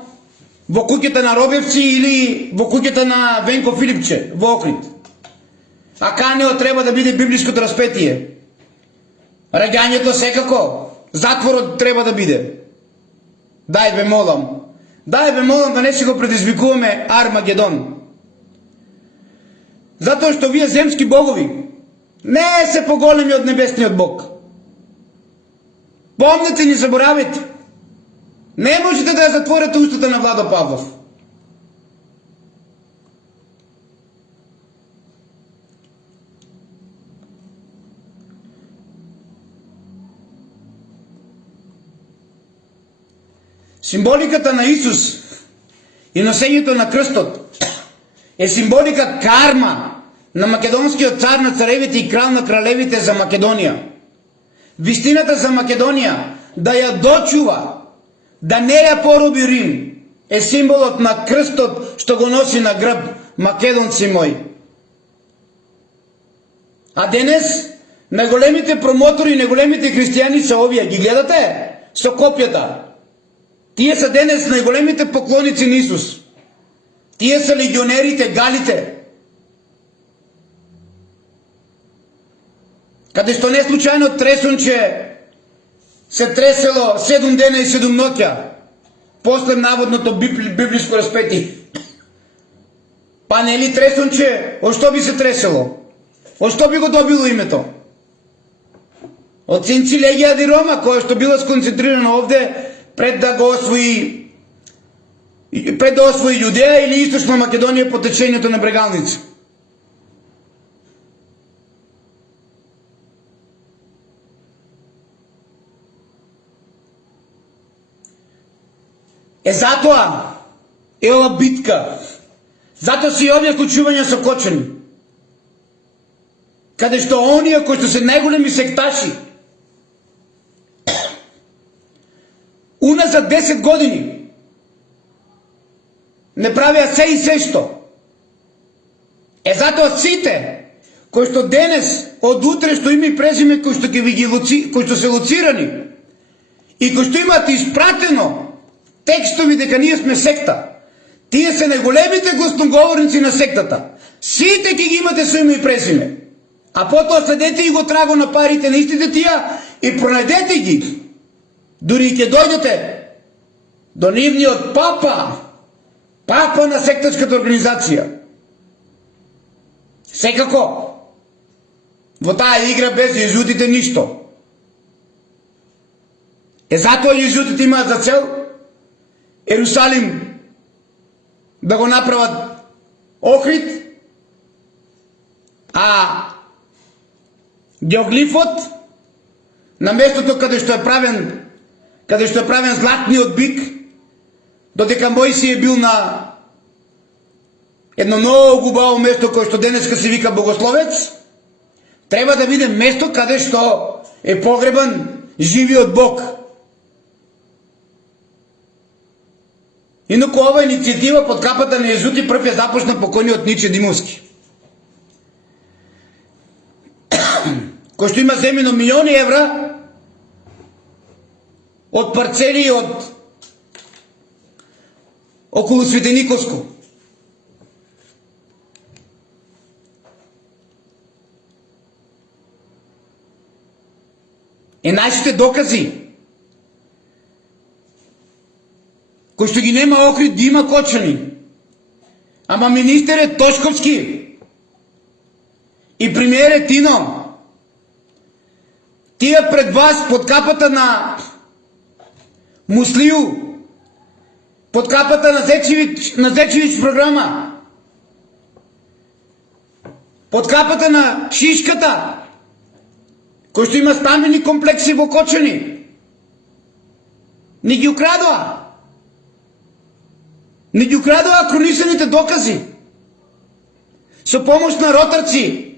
во куќата на Робевци или во куќата на Венко Филипче во Охрид. А канео треба да биде библиското распетие. Раѓањето секако, затворот треба да биде. Дај ве молам да не си го предизвикуваме Армагедон. Затоа што вие земски богови не се поголеми од небесниот Бог. Помнете, не заборавете. Не можете да ја затворите устата на Владо Павлов. Символиката на Исус и носењето на крстот е символика карма на македонскиот цар на царевите и крал на кралевите за Македонија. Вистината за Македонија да ја дочува, да не ја пороби Рим, е символот на крстот што го носи на грб, македонци мои. А денес најголемите промотори и најголемите христијани се овие, ги гледате со копјата. Тие се денес најголемите поклоници на Исус. Тие се легионерите, галите. Каде што не случајно тресунче се тресело 7 дена и 7 ноќа после наводното библиско распети. Па нели тресунче, од што би се тресело? Од што би го добило името? Од Синци Легија ди Рома, која што била сконцентрирана овде пред да освои Јудеја или Источна Македонија по течењето на Брегалница. Затоа е ова битка. Затоа се и овие случувања со Кочани. Каде што оние кои што се најголеми секташи уназад 10 години не правеа се и се што. Затоа сите кои што денес од утре што има и презиме кои што кои што се лоцирани и кои што имаат испратено текстови дека ние сме секта. Тие се најголемите гласноговорници на сектата. Сите ќе ги имате со име и презиме. А потоа следете и го траго на парите на истите тија и пронајдете ги. Дури ќе дојдете до нивниот папа на сектачката организација. Секако, во таа игра без језутите ништо. Затоа језутите имаат за цел Ерусалим да го направат Охрид, а геоглифот на местото каде што е правен златниот бик, додека Мојсија бил на едно многу убаво место кое што денеска се вика Богословец, треба да биде место каде што е погребан живиот Бог. Инаку ова иницијатива под капата на језути прв ја започна покојниот Ниче Димовски, кој што има земено милиони евра од парцели од околу Светениковско. Нашите докази кој што ги нема Охрид, ги има Кочани. Ама министер е Тошковски и премиер е Тино. Тие пред вас под капата на Муслију, под капата на Зечевич програма, под капата на Шишката, кој што има стамбени комплекси во Кочани, ни ги украдоа. Не ги украдоа хронисаните докази со помош на ротарци,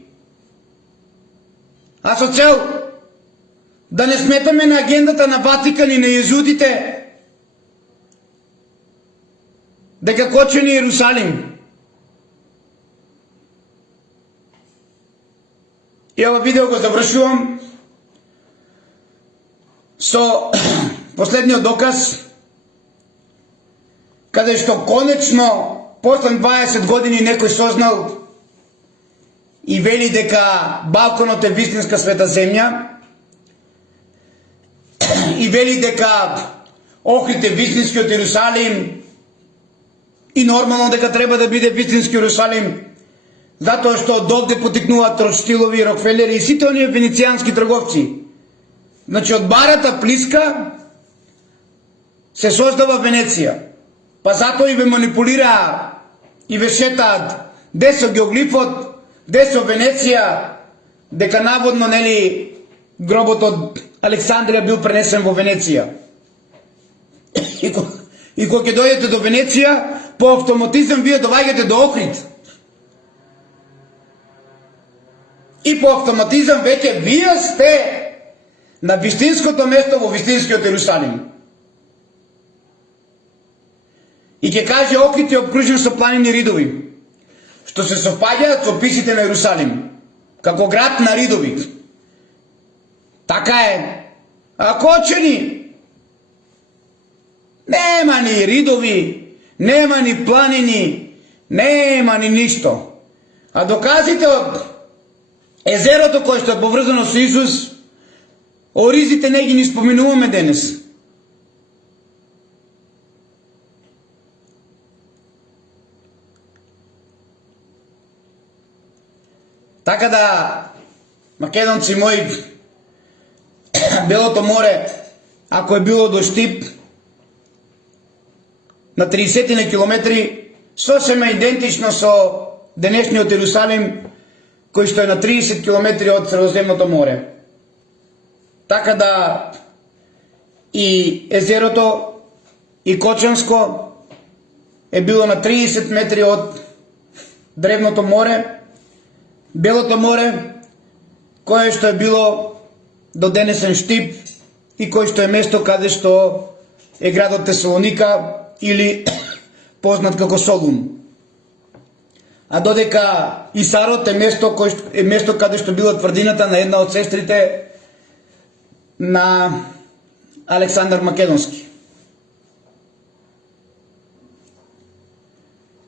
а со цел да не сметаме на агендата на Ватикан и на језудите дека Кочани е Ерусалим. И ова видео го завршувам со последниот доказ, каде што конечно после 20 години некој сознал и вели дека балконот е вистинска света земја и вели дека Охрид е вистинскиот Ерусалим и нормално дека треба да биде вистински Ерусалим, затоа што од овде потекнуваат Ротшилдови, Рокфелери и сите оние венецијански трговци. Значи од барата Плиска се создава Венеција. Па затоа и ве манипулираа и ве шетаат десо геоглифот, десо Венеција, дека наводно нели гробот од Александрија бил пренесен во Венеција. И кога ќе дојдете до Венеција, по автоматизам вие доаѓате до Охрид. И по автоматизам веќе вие сте на вистинското место во вистинскиот Ерусалим. И ќе каже Охрид е обкружен со планини ридови, што се совпаѓаат со описите на Ерусалим, како град на ридови. Така е. А Кочани нема ни ридови, нема ни планини, нема ни ништо. А доказите од езерото кое што е поврзано со Исус, оризите не ги ни споменуваме денес. Така да, македонци мои, Белото море, ако е било до Штип, на 30 на километри, сосема идентично со денешниот Ерусалим, кој што е на 30 километри од Средоземното море. Така да и езерото и Кочанско е било на 30 метри од Древното море, Белото море, кое што е било до денесен Штип и кој што е место каде што е градот Тесалоника или познат како Солун. а додека Исарот е место каде што била тврдината на една од сестрите на Александар Македонски.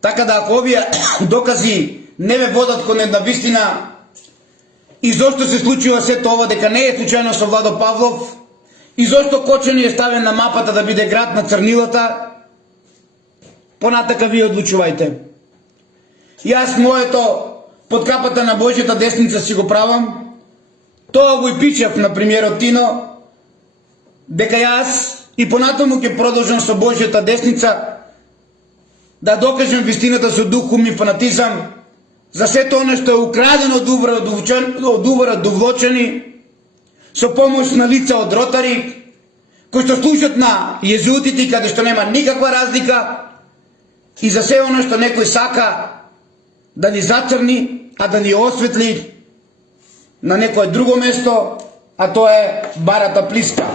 Така да ако овие докази не ве водат кон една вистина и зошто се случува сето ова, дека не е случајно со Владо Павлов, и зошто Кочани е ставен на мапата да биде град на црнилата, понатака вие одлучувајте. Јас моето под капата на Божјата десница си го правам, тоа го и пичав на премиерот Тино, дека јас и понатаму ќе продолжам со Божјата десница да докажем вистината со дух, ум и фанатизам за сето оно што е украдено од увара довлочени со помош на лица од ротари кои што служат на језуитите каде што нема никаква разлика, и за се оно што некој сака да ни зацрни, а да ни осветли на некое друго место, а тоа е Барата Плиска.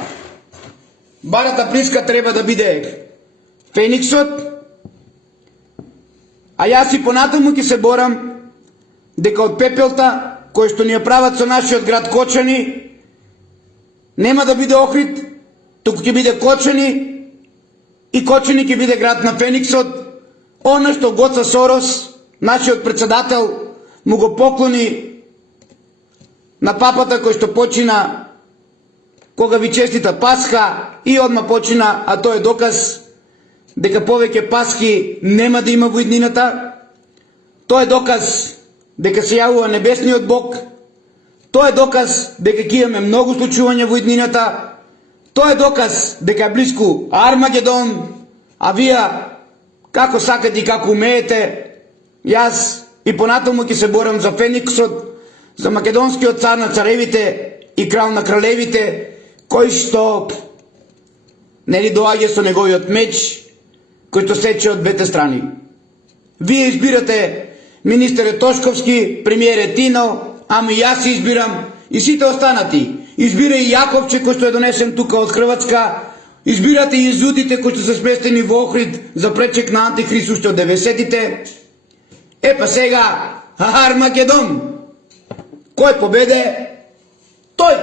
Барата Плиска треба да биде Фениксот, а јас и понатаму ќе се борам дека од пепелта кој што ни ја прават со нашиот град Кочани нема да биде Охрид, туку ќе биде Кочани, и Кочани ќе биде град на Фениксот, она што Гоца Сорос, нашиот председател, му го поклони на папата кој што почина кога ви честита Пасха и одма почина, а тоа е доказ дека повеќе Пасхи нема да има во иднината. Тоа е доказ дека се јавува небесниот Бог. Тоа е доказ дека ќе имаме многу случувања во иднината. Тоа е доказ дека е блиску Армагедон, а вие како сакате и како умеете, јас и понатаму ќе се борам за Фениксот, за македонскиот цар на царевите и крал на кралевите, кој што нели доаѓа со неговиот меч, кој што сече од двете страни. Вие избирате министерот Тошковски, премиерот Тино, ами јас избирам и сите останати. Избира и Јаковче кој што е донесен тука од Хрватска, избирате и језуитите кои што се сместени во Охрид за пречек на Антихрист уште од 90-тите. Па сега Армагедон. Кој победе? Тој.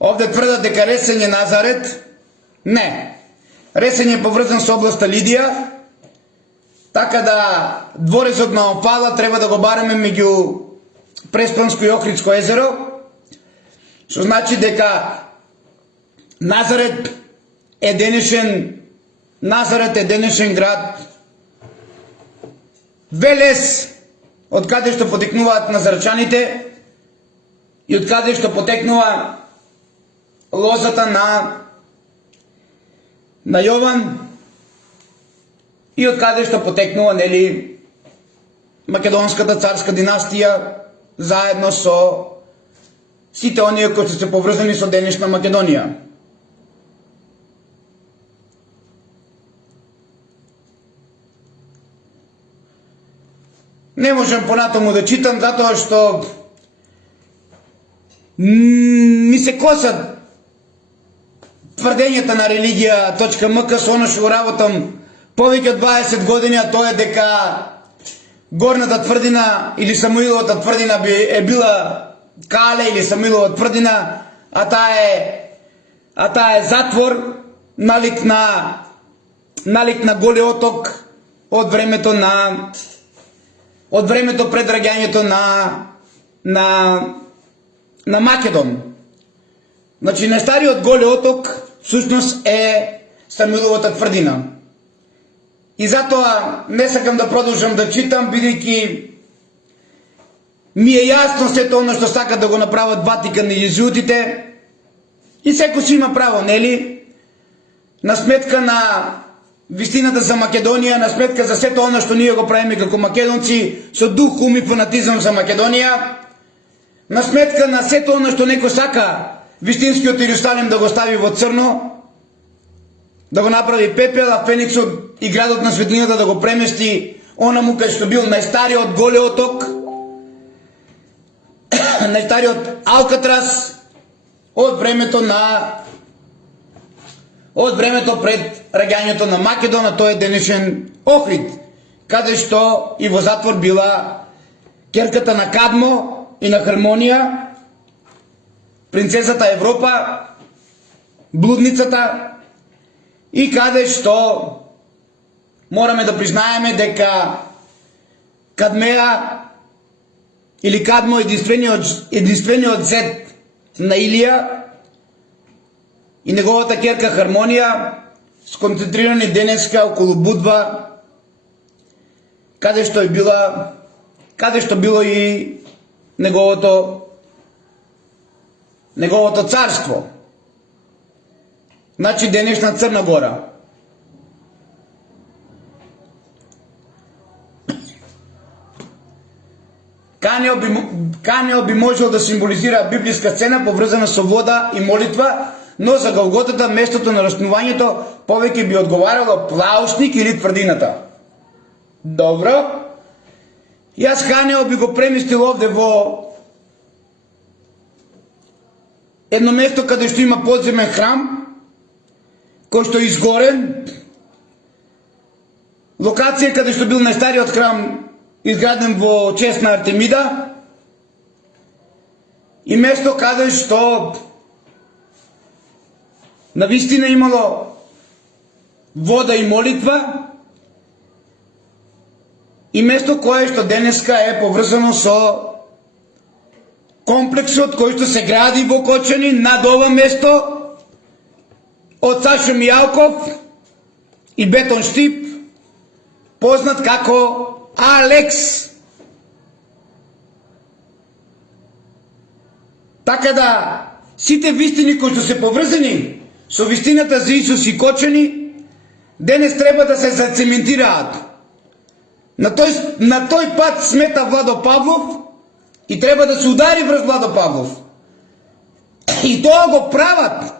Овде тврдат дека Ресен е Назарет. Не. Ресен е поврзан со областа Лидија, така да дворецот на Омфала треба да го бараме меѓу Преспанско и Охридско езеро, што значи дека Назарет е денешен град, Велес, од каде што потекнуваат назарчаните и од каде што потекнува лозата на Јован, и од каде што потекнува нели македонската царска династија заедно со сите оние кои се поврзани со денешна Македонија. Не можам понатаму да читам затоа што ми се косат тврдењата на религија.мк со оно што го работам повеќе од 20 години, а тоа е дека горната тврдина или Самуиловата тврдина е била Кале или Самуилова тврдина, а таа е затвор налик на Голи оток од времето пред раѓањето на Македон. Значи, најстариот Голи оток всушност е Самуиловата тврдина. И затоа не сакам да продолжам да читам, бидејќи ми е јасно сето оно што сакат да го направат Ватикан и језуитите, и секој си има право, нели? На сметка на вистината за Македонија, на сметка за сето оно што ние го правиме како македонци, со дух, ум и фанатизам за Македонија, на сметка на сето оно што некој сака вистинскиот Иерусалим да го стави во црно, да го направи пепел, а Фениксот и градот на светлината да го премести онаму кај што бил најстариот Голи оток, стариот Алкатрас од времето пред раѓањето на Македона, тој е денешен Охрид, каде што и во затвор била ќерката на Кадмо и на Хармонија, принцесата Европа, блудницата, и каде што мораме да признаеме дека Кадмеја или Кадмо единствениот зет на Илија и неговата ќерка Хармонија сконцентрирани денеска околу Будва, каде што било и неговото царство. Значи денешна Црна Гора. Канео би можел да символизира библиска сцена поврзана со вода и молитва, но за Голготата местото на раснувањето повеќе би одговарало Плаусник или тврдината. Добро. Јас Канео би го преместил овде во едно место каде што има подземен храм, кој што е изгорен, локација каде што бил најстариот храм изграден во чест на Артемида, и место каде што навистина имало вода и молитва, и место кое што денеска е поврзано со комплексот кој што се гради во Кочани над ова место од Сашо Мијалков и Бетон Штип, познат како Алекс. Така да, сите вистини кои што се поврзани со вистината за Исус и Кочани, денес треба да се зацементираат. На тој пат смета Владо Павлов и треба да се удари врз Владо Павлов. И тоа го прават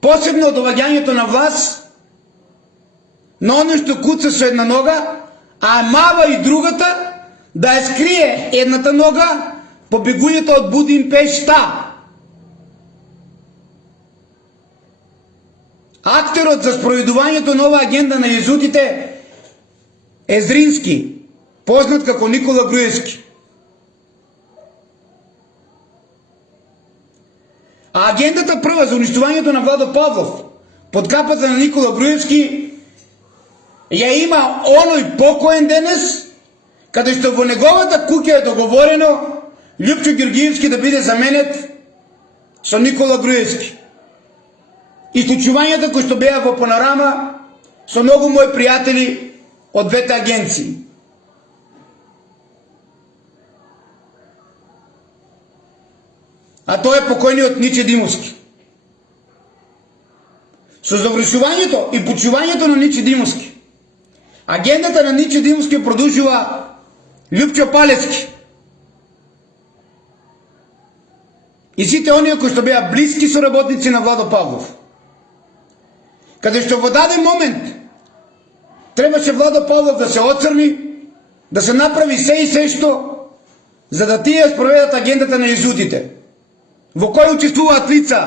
посебно од доаѓањето на власт, на оно што куца со една нога, а мава и другата да ја скрие едната нога по бегуњето од Будимпешта. Актерот за спроведувањето на оваа агенда на језутите е Зрински, познат како Никола Груевски. А агендата прва за уништувањето на Владо Павлов под капата на Никола Груевски ја има оној покоен денес, каде што во неговата куќа е договорено Љупчо Ѓорѓиевски да биде заменет со Никола Груевски. И случувањата кои што беа во Панорама со многу мои пријатели од двете агенции. А тоа е покојниот Ниче Димовски. Со завршувањето и почувањето на Ниче Димовски, агендата на Ниче Димовски продолжува Љупчо Палецки. И сите оние кои што беа блиски соработници на Владо Павлов. Каде што во даден момент требаше Владо Павлов да се оцрни, да се направи се и се што, за да тие спроведат агендата на језутите, во кој учествуваат лица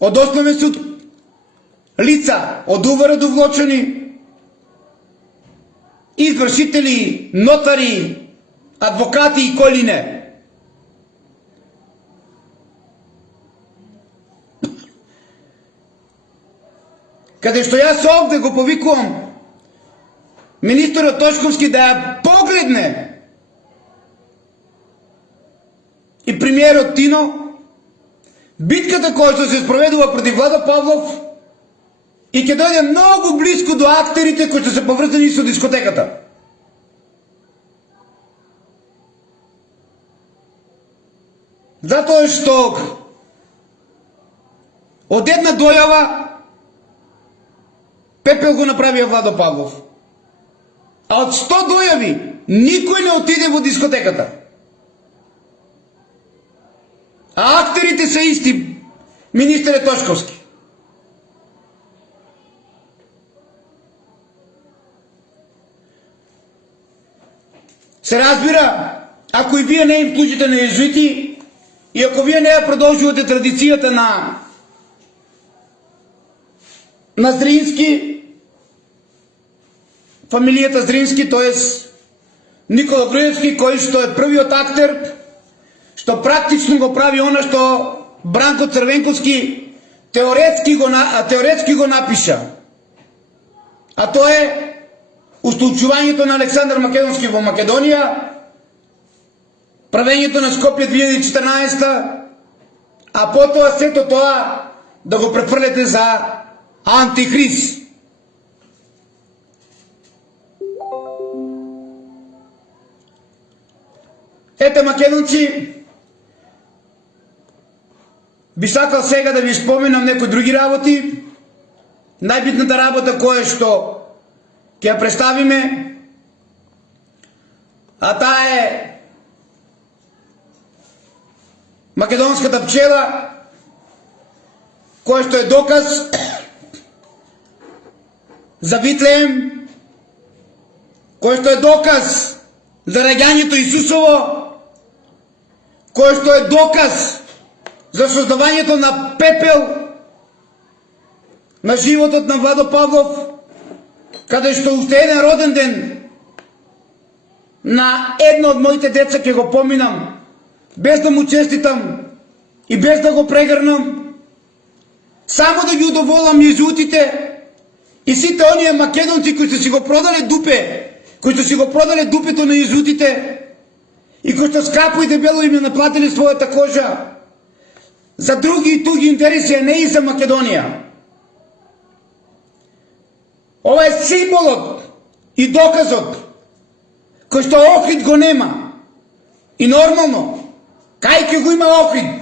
од Основен суд, лица од УВР до Влочани, извршители, нотари, адвокати и коли не. Каде што јас овде го повикувам министерот Тошковски да ја погледне и премиерот Тино битката која што се спроведува против Владо Павлов и ќе дојде многу близко до актерите кои што се поврзани со дискотеката. Затоа што од една дојава пепел го направија Владо Павлов. А од 100 дојави никој не отиде во дискотеката. А актерите се исти, министер Тошковски. Се разбира ако и вие не им служите на језуити, и ако вие не ја продолжувате традицијата на Зрински, фамилијата Зрински, тоест Никола Груевски, кој што е првиот актер, што практично го прави она што Бранко Црвенковски теоретски го напиша. А тоа е устолчувањето на Александар Македонски во Македонија, правењето на Скопје 2014, а потоа сето тоа да го префрлете за антихрист. Ете, македонци, би сакал сега да ви споменам некои други работи. Најбитната работа која што ќе ја представиме, а таа е македонската пчела, која што е доказ за Витлеем, која што е доказ за раѓањето Исусово, која што е доказ за создавањето на пепел на животот на Владо Павлов, каде што уште еден роден ден на едно од моите деца ќе го поминам, без да му честитам и без да го прегрнам, само да ги удоволам језуитите и сите оние македонци кои што си го продале дупе, кои што си го продале дупето на језуитите и кои што скапо и дебело им наплатили својата кожа за други и туги интереси, а не и за Македонија. Ова е символот и доказот кој што Охрид го нема. И нормално, кај ќе го има Охрид,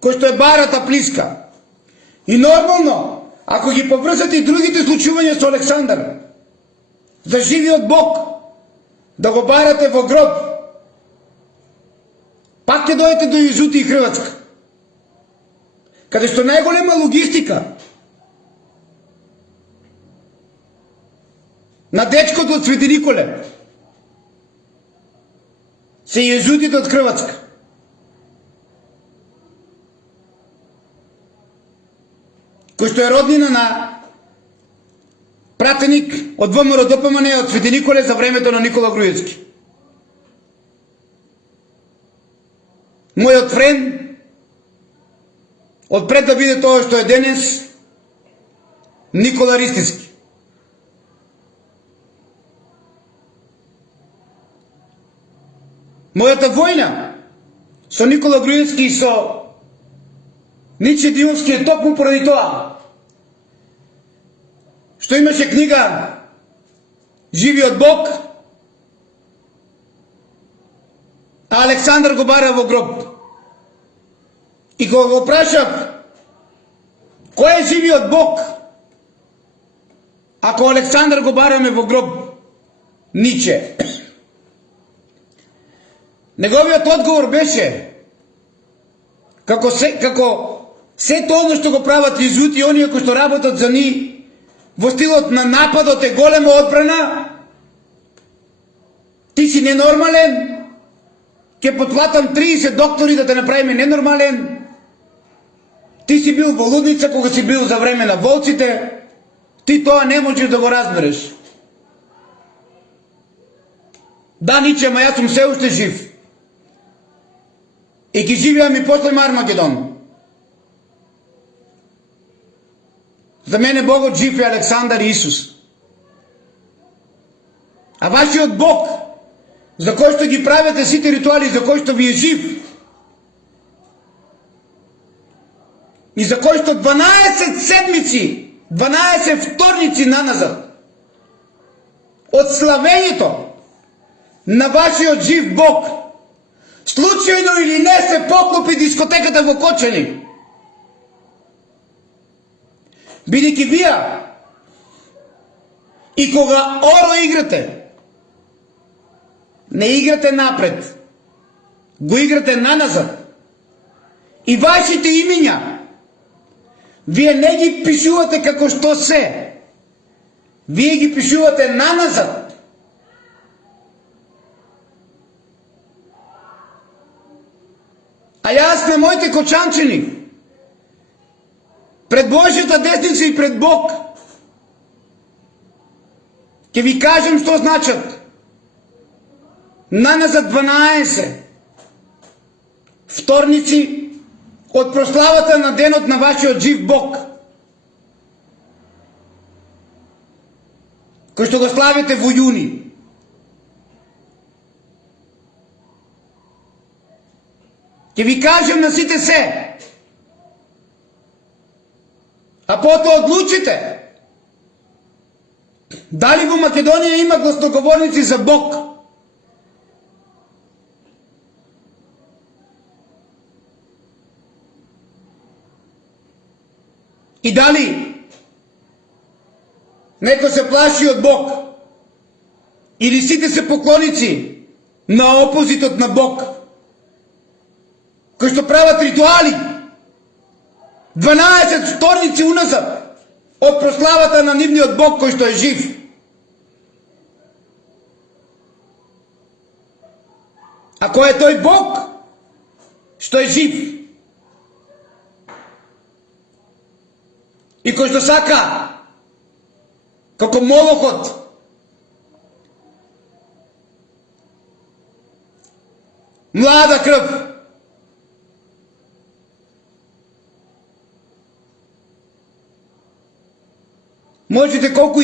кој што е барата плиска. И нормално, ако ги поврзате и другите случувања со Александар, за живиот Бог, да го барате во гроб, пак ќе дојдете до језуити и Хрватска, каде што најголема логистика на дечкото од Свети Николе се језуитите од Хрватска. Кој што е роднина на пратеник од ВМРО ДПМН од Свети Николе за времето на Никола Груевски. Мојот френд, од пред да биде тоа што е денес, Никола Ристински. Мојата војна со Никола Груевски и со Ниче Димовски е токму поради тоа што имаше книга Живиот Бог, а Александар го бара во гроб. И кога го прашав кој е живиот Бог, ако Александар го бараме во гроб? Ниче. Неговиот одговор беше како сето оно што го прават језуити и оние кои што работат за ни во стилот на нападот е голема одбрана, ти си ненормален, ќе потплатам 30 доктори да те направиме ненормален, ти си бил во лудница кога си бил за време на волците, ти тоа не можеш да го разбереш. Да, Ниче, ама јас сум се уште жив. И ги живеам и после Армагедон. За мене Богот жив е Александар и Исус. А вашиот Бог, за кој што ги правите сите ритуали, за кој што ви е жив, и за кој што 12 седмици, 12 вторници наназад, од славењето на вашиот жив Бог, случајно или не се поклопи дискотеката во Кочани. Бидејќи вие и кога оро играте, не играте напред, го играте наназад. И вашите имиња, вие не ги пишувате како што се, вие ги пишувате наназад. А јас на моите кочанчини, пред Божјата десница и пред Бог, ќе ви кажем што значат наназад 12 вторници од прославата на денот на вашиот жив Бог, кој што го славите во јуни. Ќе ви кажем на сите се, а потоа одлучите дали во Македонија има гласноговорници за Бог. И дали некој се плаши од Бог, или сите се поклоници на опозитот на Бог, кои што прават ритуали 12 вторници уназад од прославата на нивниот Бог кој што е жив. А кој е тој Бог што е жив и кој што сака како молохот млада крв, можете колку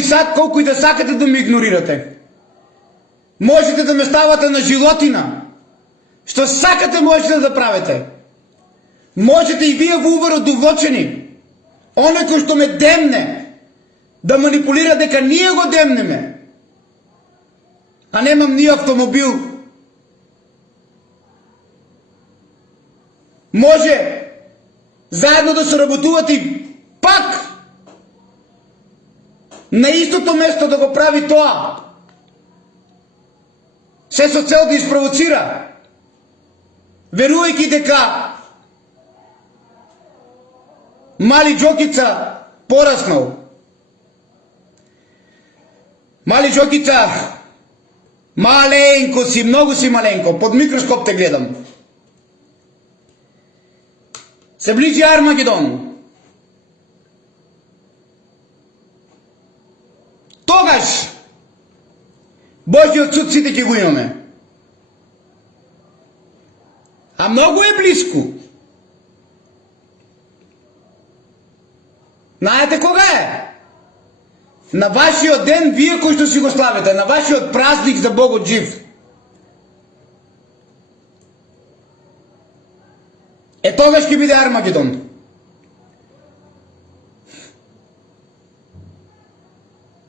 и да сакате да ме игнорирате. Можете да ме ставате на жилотина. Што сакате можете да правите. Можете и вие во уверот довлечени. Оне кој што ме демне да манипулира дека ние го демнеме. А немам ни автомобил. Може заедно да се работувате и пак на истото место да го прави тоа. Се со цел да испровоцира, верувајќи дека Мали Џокица пораснал. Мали Џокица, маленко си, многу си маленко, под микроскоп те гледам. Се ближи Армагедон. Тогаш Божјиот суд сите ќе го имаме. А многу е близко. Знаете кога е? На вашиот ден, вие кои што си го славите, на вашиот празник за Богот жив. Е тогаш ќе биде Армагедон.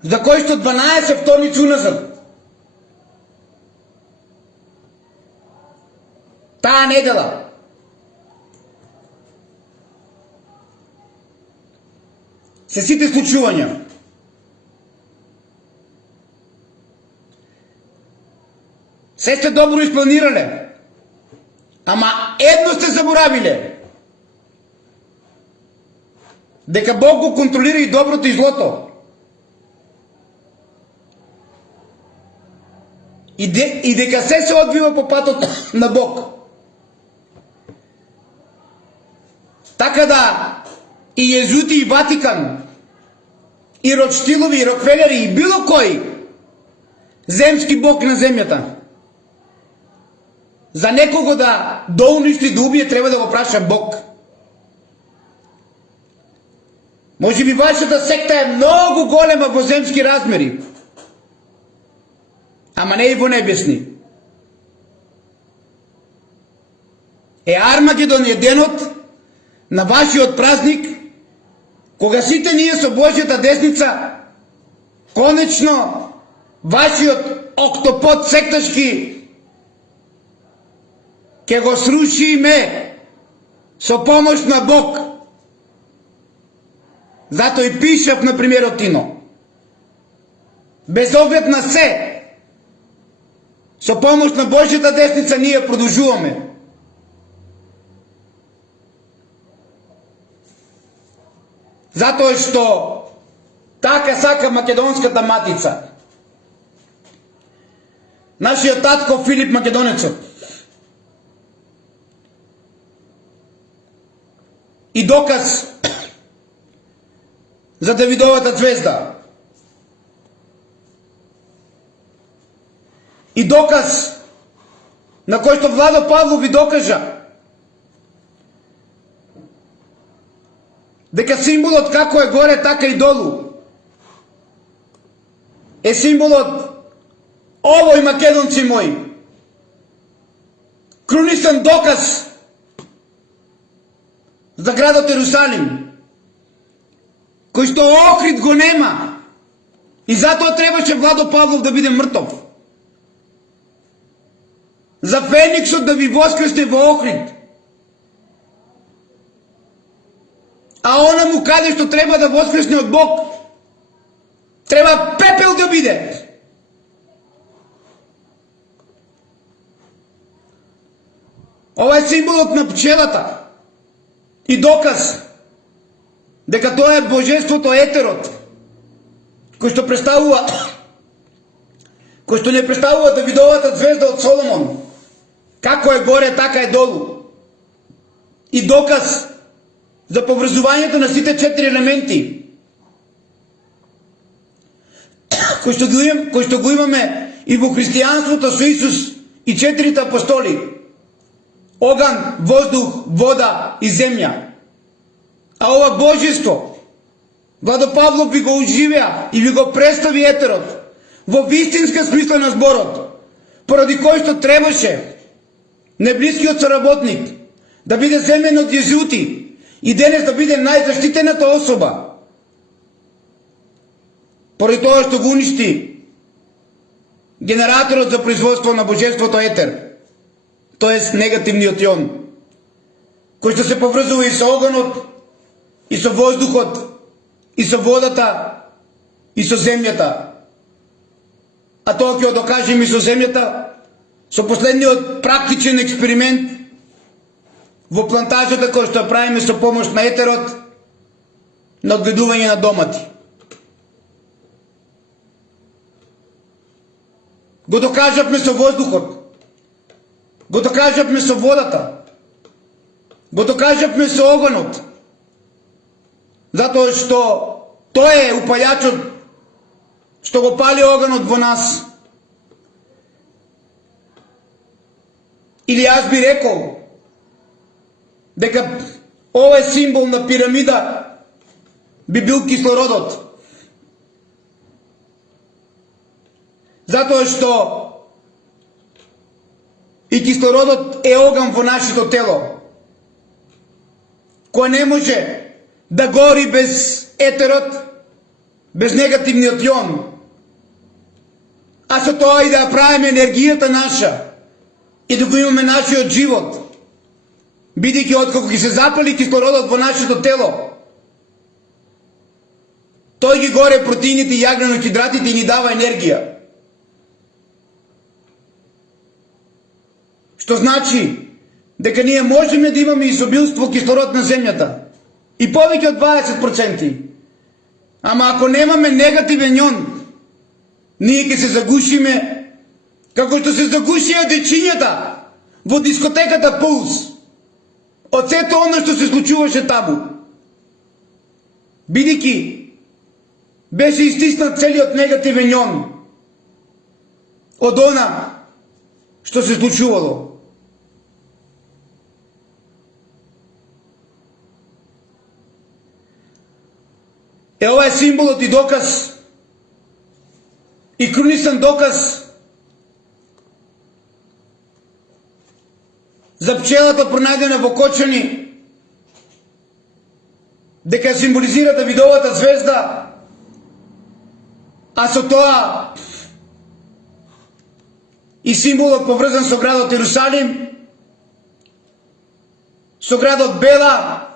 За кој што 12 вторници уназад. Таа недела. Се сите случувања. Се сте добро испланирале. Ама едно сте заборавиле. Дека Бог го контролира и доброто и злото. И дека се одбива по патот на Бог. Така да и Језути и Ватикан, и Ротштилови, и Рокфелери, и било кој земски бог на земјата, за некого да доуништи, да убие, треба да го праша Бог. Може би вашата секта е многу голема во земски размери, ама не и во небесни. Армагедон е денот на вашиот празник, кога сите ние со Божјата десница, конечно, вашиот октопод секташки ќе го срушиме со помош на Бог. Затоа и пишав на примерот Тино. Без оглед на се, со помош на Божјата десница ние продолжуваме. Затоа што така сака македонската матица. Нашиот татко Филип Македонецот и доказ за Давидовата звезда. И доказ на кој што Владо Павлов ви докажа дека символот како е горе, така и долу е символот овој, македонци мои, крунисен доказ за градот Ерусалим, кој што Охрид го нема, и затоа требаше Владо Павлов да биде мртов. За Фениксот да ви воскресне во Охрид. А она му каде што треба да воскресне од Бог, треба пепел да биде. Ова е символот на пчелата и доказ дека тоа е божеството етерот, кој што представува, кој што не представува Давидовата звезда од Соломон, како е горе, така е долу. И доказ за поврзувањето на сите 4 елементи, кој што го имаме и во христијанството со Исус и 4 апостоли: оган, воздух, вода и земја. А ова божество Владо Павлов ви го оживеа и ви го представи етерот во вистинска смисла на зборот, поради кој што требаше неблискиот соработник да биде земен од језути и денес да биде најзаштитената особа, поради тоа што го уништи генераторот за производство на божеството етер, тоест негативниот јон, кој што се поврзува и со огнот, и со воздухот, и со водата, и со земјата. А тоа ќе го докажем и со земјата, со последниот практичен експеримент во плантажата која што правиме со помош на етерот на одгледување на домати. Го докажавме со воздухот, го докажавме со водата, го докажавме со огнот, затоа што тоа е упалјачот што го пали огнот во нас. Или аз би рекол дека ова е символ на пирамида, би бил кислородот. Затоа што и кислородот е оган во нашето тело, кој не може да гори без етерот, без негативниот јон, а со тоа и да правиме енергијата наша и да го имаме нашиот живот, бидејќи откако ќе се запали кислородот во нашето тело, тој ги горе протеините и јагнено-хидратите и ни дава енергија. Што значи дека ние можеме да имаме изобилство кислород на земјата и повеќе од 20%. Ама ако немаме негативен јон, ние ќе се загушиме како што се загушија дечињата во дискотеката Пулс од сето оно што се случуваше таму, бидејќи беше истиснат целиот негативен јон од она што се случувало. Ова е символот и доказ, и крунисен доказ за пчелата пронајдена во Кочани, дека символизира Давидовата звезда, а со тоа и символот поврзан со градот Ерусалим, со градот Бела,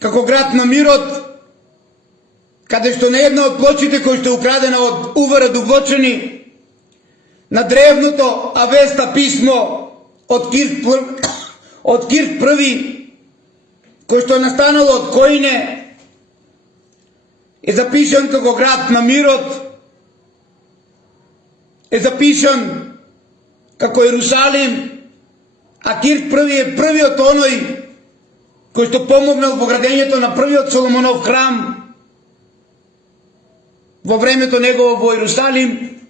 како град на мирот, каде што на една од плочите кој што е украдена од УВР Дуглочани, на древното Авеста писмо од Кирк први, кој што е настанало од Коине, е запишан како град на мирот, е запишан како Ерусалим, а Кирк први е првиот оној кој што помогнал во градењето на првиот Соломонов храм во времето негово во Иерусалим,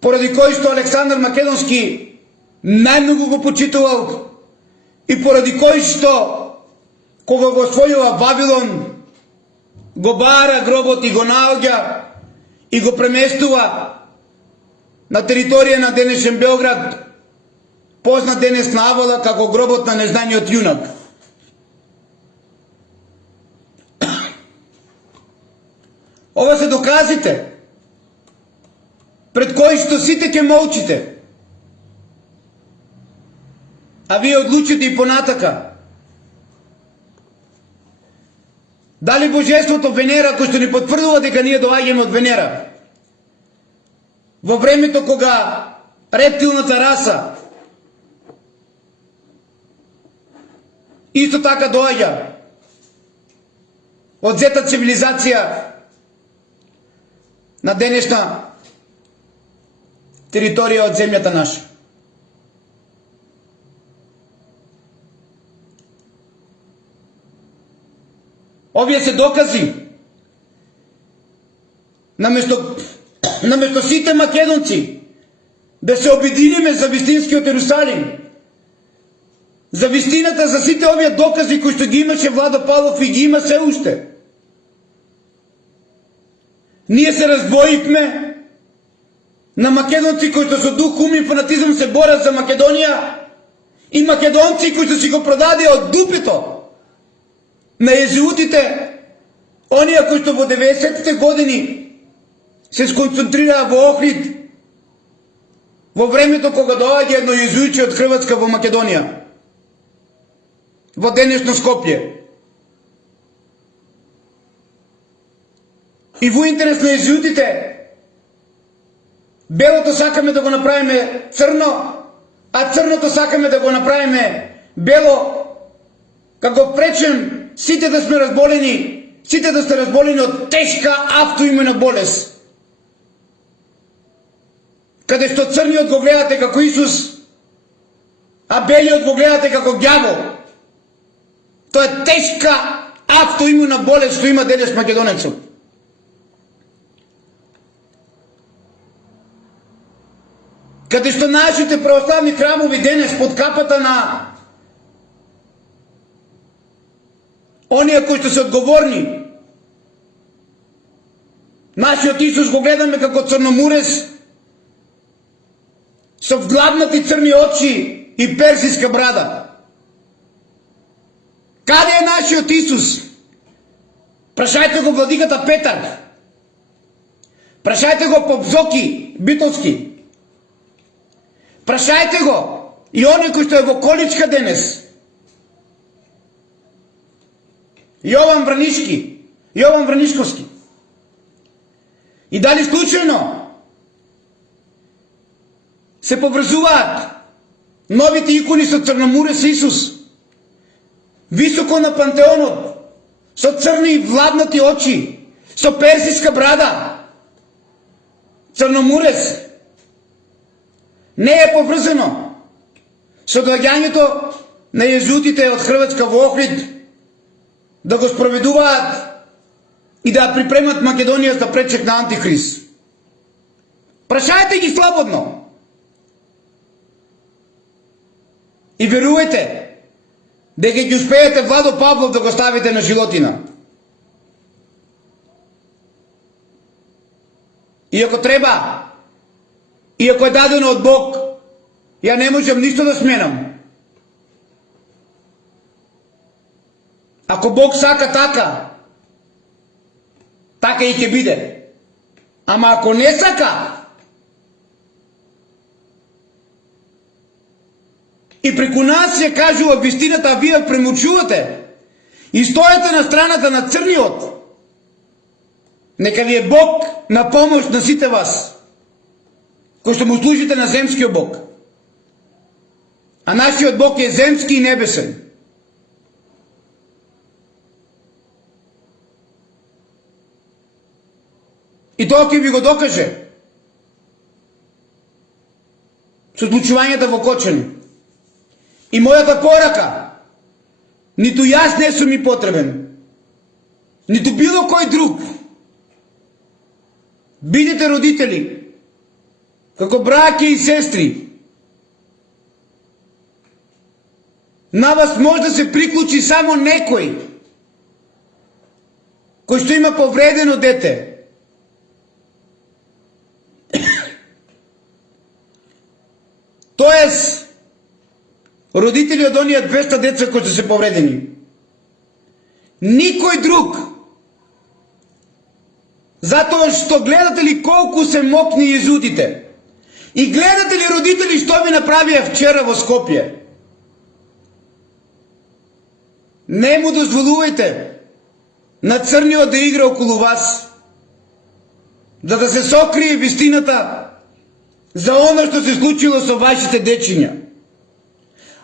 поради кој што Александар Македонски најмногу го почитувал и поради кој што кога го освојува Вавилон, го бара гробот и го наоѓа и го преместува на територија на денешен Београд, познат денес на Авала како гробот на незнаниот јунак. Ова се доказите пред кои што сите ќе молчите, а вие одлучите и понатака дали божеството Венера, кој што ни потврдува дека ние доаѓаме од Венера, во времето кога рептилната раса исто така доаѓа од зета цивилизација на денешна територија од земјата наша. Овие се докази наместо сите македонци да се обединиме за вистинскиот Ерусалим, за вистината, за сите овие докази кои што ги имаше Владо Павлов и ги има се уште. Ние се раздвоивме на македонци кои што со дух, ум и фанатизам се борат за Македонија и македонци кои што си го продаде од дупето на езеутите, оние кои што во 90-те години се сконцентрираа во Охрид, во времето кога доаѓа едно езуиче од Хрватска во Македонија, во денешно Скопје. И во интерес на езеутите, белото сакаме да го направиме црно, а црното сакаме да го направиме бело, како пречем сите да сме разболени, сите да сте разболени од тешка автоимуна болест. Каде што црниот го гледате како Исус, а белиот го гледате како ѓавол. Тоа е тешка автоимуна болест што има денес македонецот. Каде што нашите православни храмови денес под капата на оние кои што се одговорни, нашиот Исус го гледаме како црномурес со вгладнати црни очи и персиска брада. Каде е нашиот Исус? Прашајте го владиката Петар. Прашајте го поп Зоки Битолски. Прашајте го и оној кој што е во количка денес. Јован Вранишковски. И дали случајно се поврзуваат новите икони со црномурес Исус високо на пантеонот, со црни и владнати очи, со персиска брада, црномурес, не е поврзано со доаѓањето на језуитите од Хрватска во Охрид да го спроведуваат и да припремат Македонија за пречек на Антихрист. Прашајте ги слободно. И верувајте дека ќе успеете Владо Павлов да го ставите на животина. И ако треба, и ако е дадено од Бог, ја не можам ништо да сменам. Ако Бог сака така, така и ќе биде. Ама ако не сака, и преку нас ја кажува вистината, а вие премучувате и стоите на страната на црниот, нека ви е Бог на помош на сите вас, кои што му служите на земскиот Бог. А нашиот Бог е земски и небесен. И тоа ќе ви го докаже со случувањата во Кочани. И мојата порака Ниту јас не сум ми потребен. Ниту било кој друг. Бидете родители, како браќа и сестри. На вас може да се приклучи само некој кој што има повредено дете. Тоест, родители од оние 200 деца кои се повредени. Никој друг. Затоа што гледате ли колку се мокни језудите? И гледате ли родители што ви направија вчера во Скопје? Не му дозволувајте на црниот да игра околу вас, да се сокрие вистината за оно што се случило со вашите дечиња.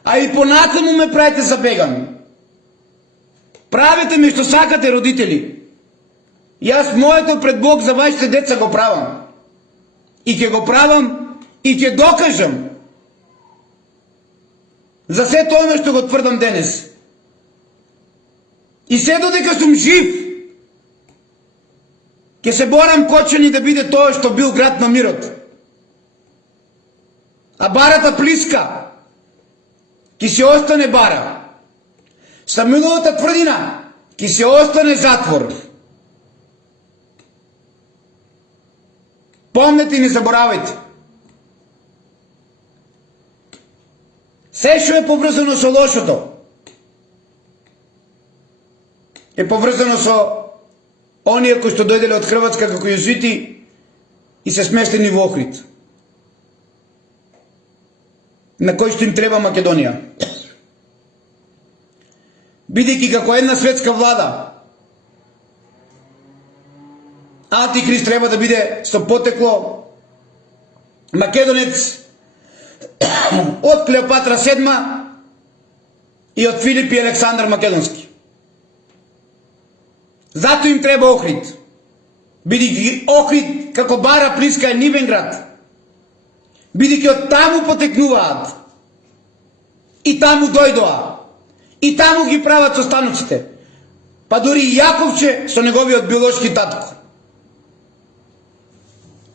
А и понатаму ме правите забеган. Правите ми што сакате, родители. Јас моето пред Бог за вашите деца го правам. И ќе го правам и ќе докажам за се тоа што го тврдам денес. И се додека сум жив, ќе се борам Кочани да биде тоа што бил град на мирот. А барата Плиска ќе се остане бара. Самиловата тврдина ќе се остане затвор. Помнете и не заборавајте. Се што е поврзано со лошото е поврзано со оние кои што дојделе од Хрватска како језуити и се сместени во Охрид, на кој што им треба Македонија. Бидејќи како една светска влада, Антихрист треба да биде со потекло македонец од Клеопатра VII и од Филип и Александар Македонски. Зато им треба Охрид. Бидејќи Охрид како бара Плиска е нивен град. Бидејќи од таму потекнуваат. И таму дојдоа. И таму ги прават состаноците. Па дури Јаковче со неговиот биолошки татко.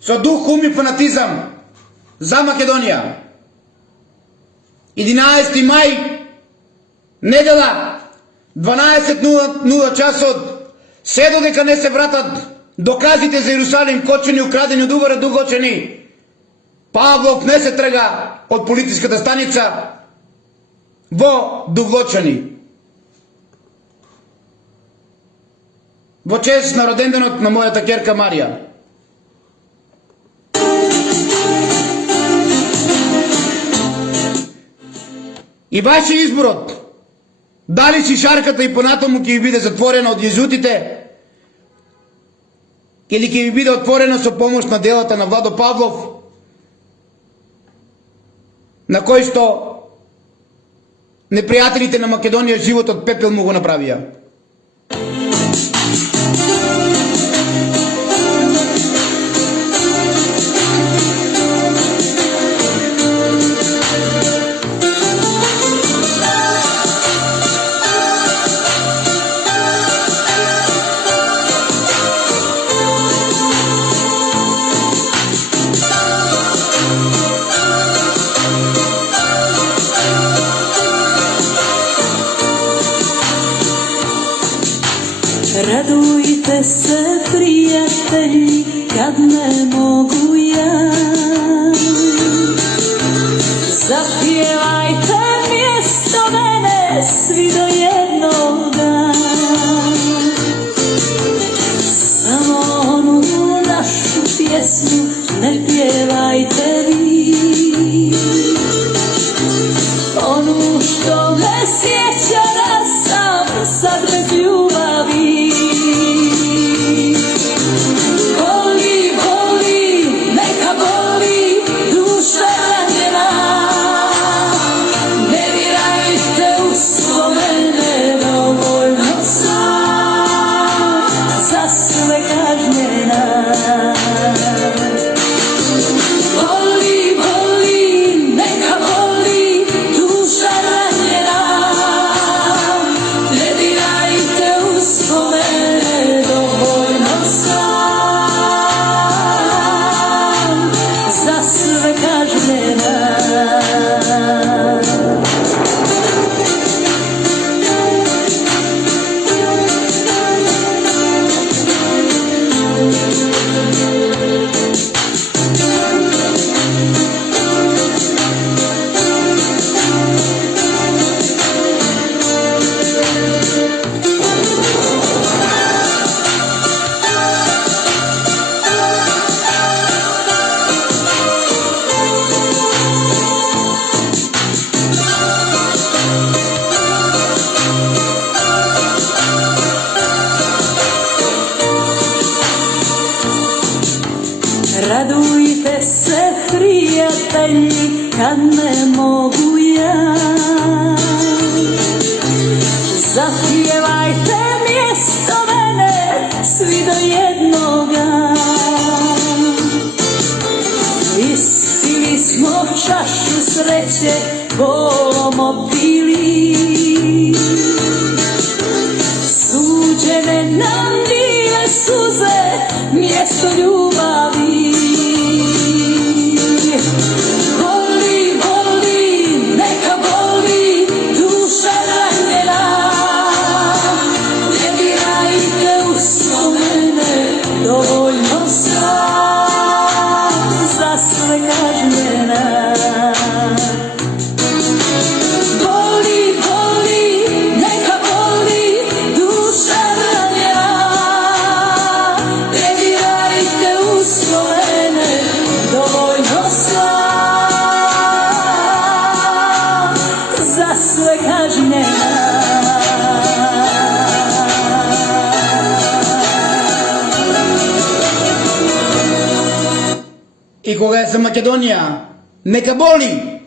Со дух, ум и фанатизам за Македонија. 11. мај, недела, 12:00 часот, се додека не се вратат доказите за Иерусалим, Кочани украдени од Увара Дугочани, Павлов не се трга од полициската станица во Дуглочани. Во чест на роденденот на мојата ќерка Марија. И ваше изборот, дали си шарката и понатаму ќе ви биде затворена од језутите, или ќе ви биде отворена со помош на делата на Владо Павлов, на кој што непријателите на Македонија животот пепел му го направија. Радуйте се, пријатели, кад не могу ја. Запјевајте мјесто мене сви до jednoga. Само ону нашу пјесну не пјевајте ви. Ону што ме сјеќа да сам сад без љубави. želji kad ne mogu ja. Zapjevajte mjesto mene svi do jednoga. Ispili smo čašu sreće, bolom opili. Suđene nam bile suze, mjesto ljubavi. Boli, boli, neka boli, duša ranjena. Ne dirajte uspomene, dovoljno sam za sve kažnjena. Boli, boli, neka boli, duša ranjena. Ne dirajte uspomene, dovoljno sam za sve kažnjena. И кога е за Македонија, нека боли!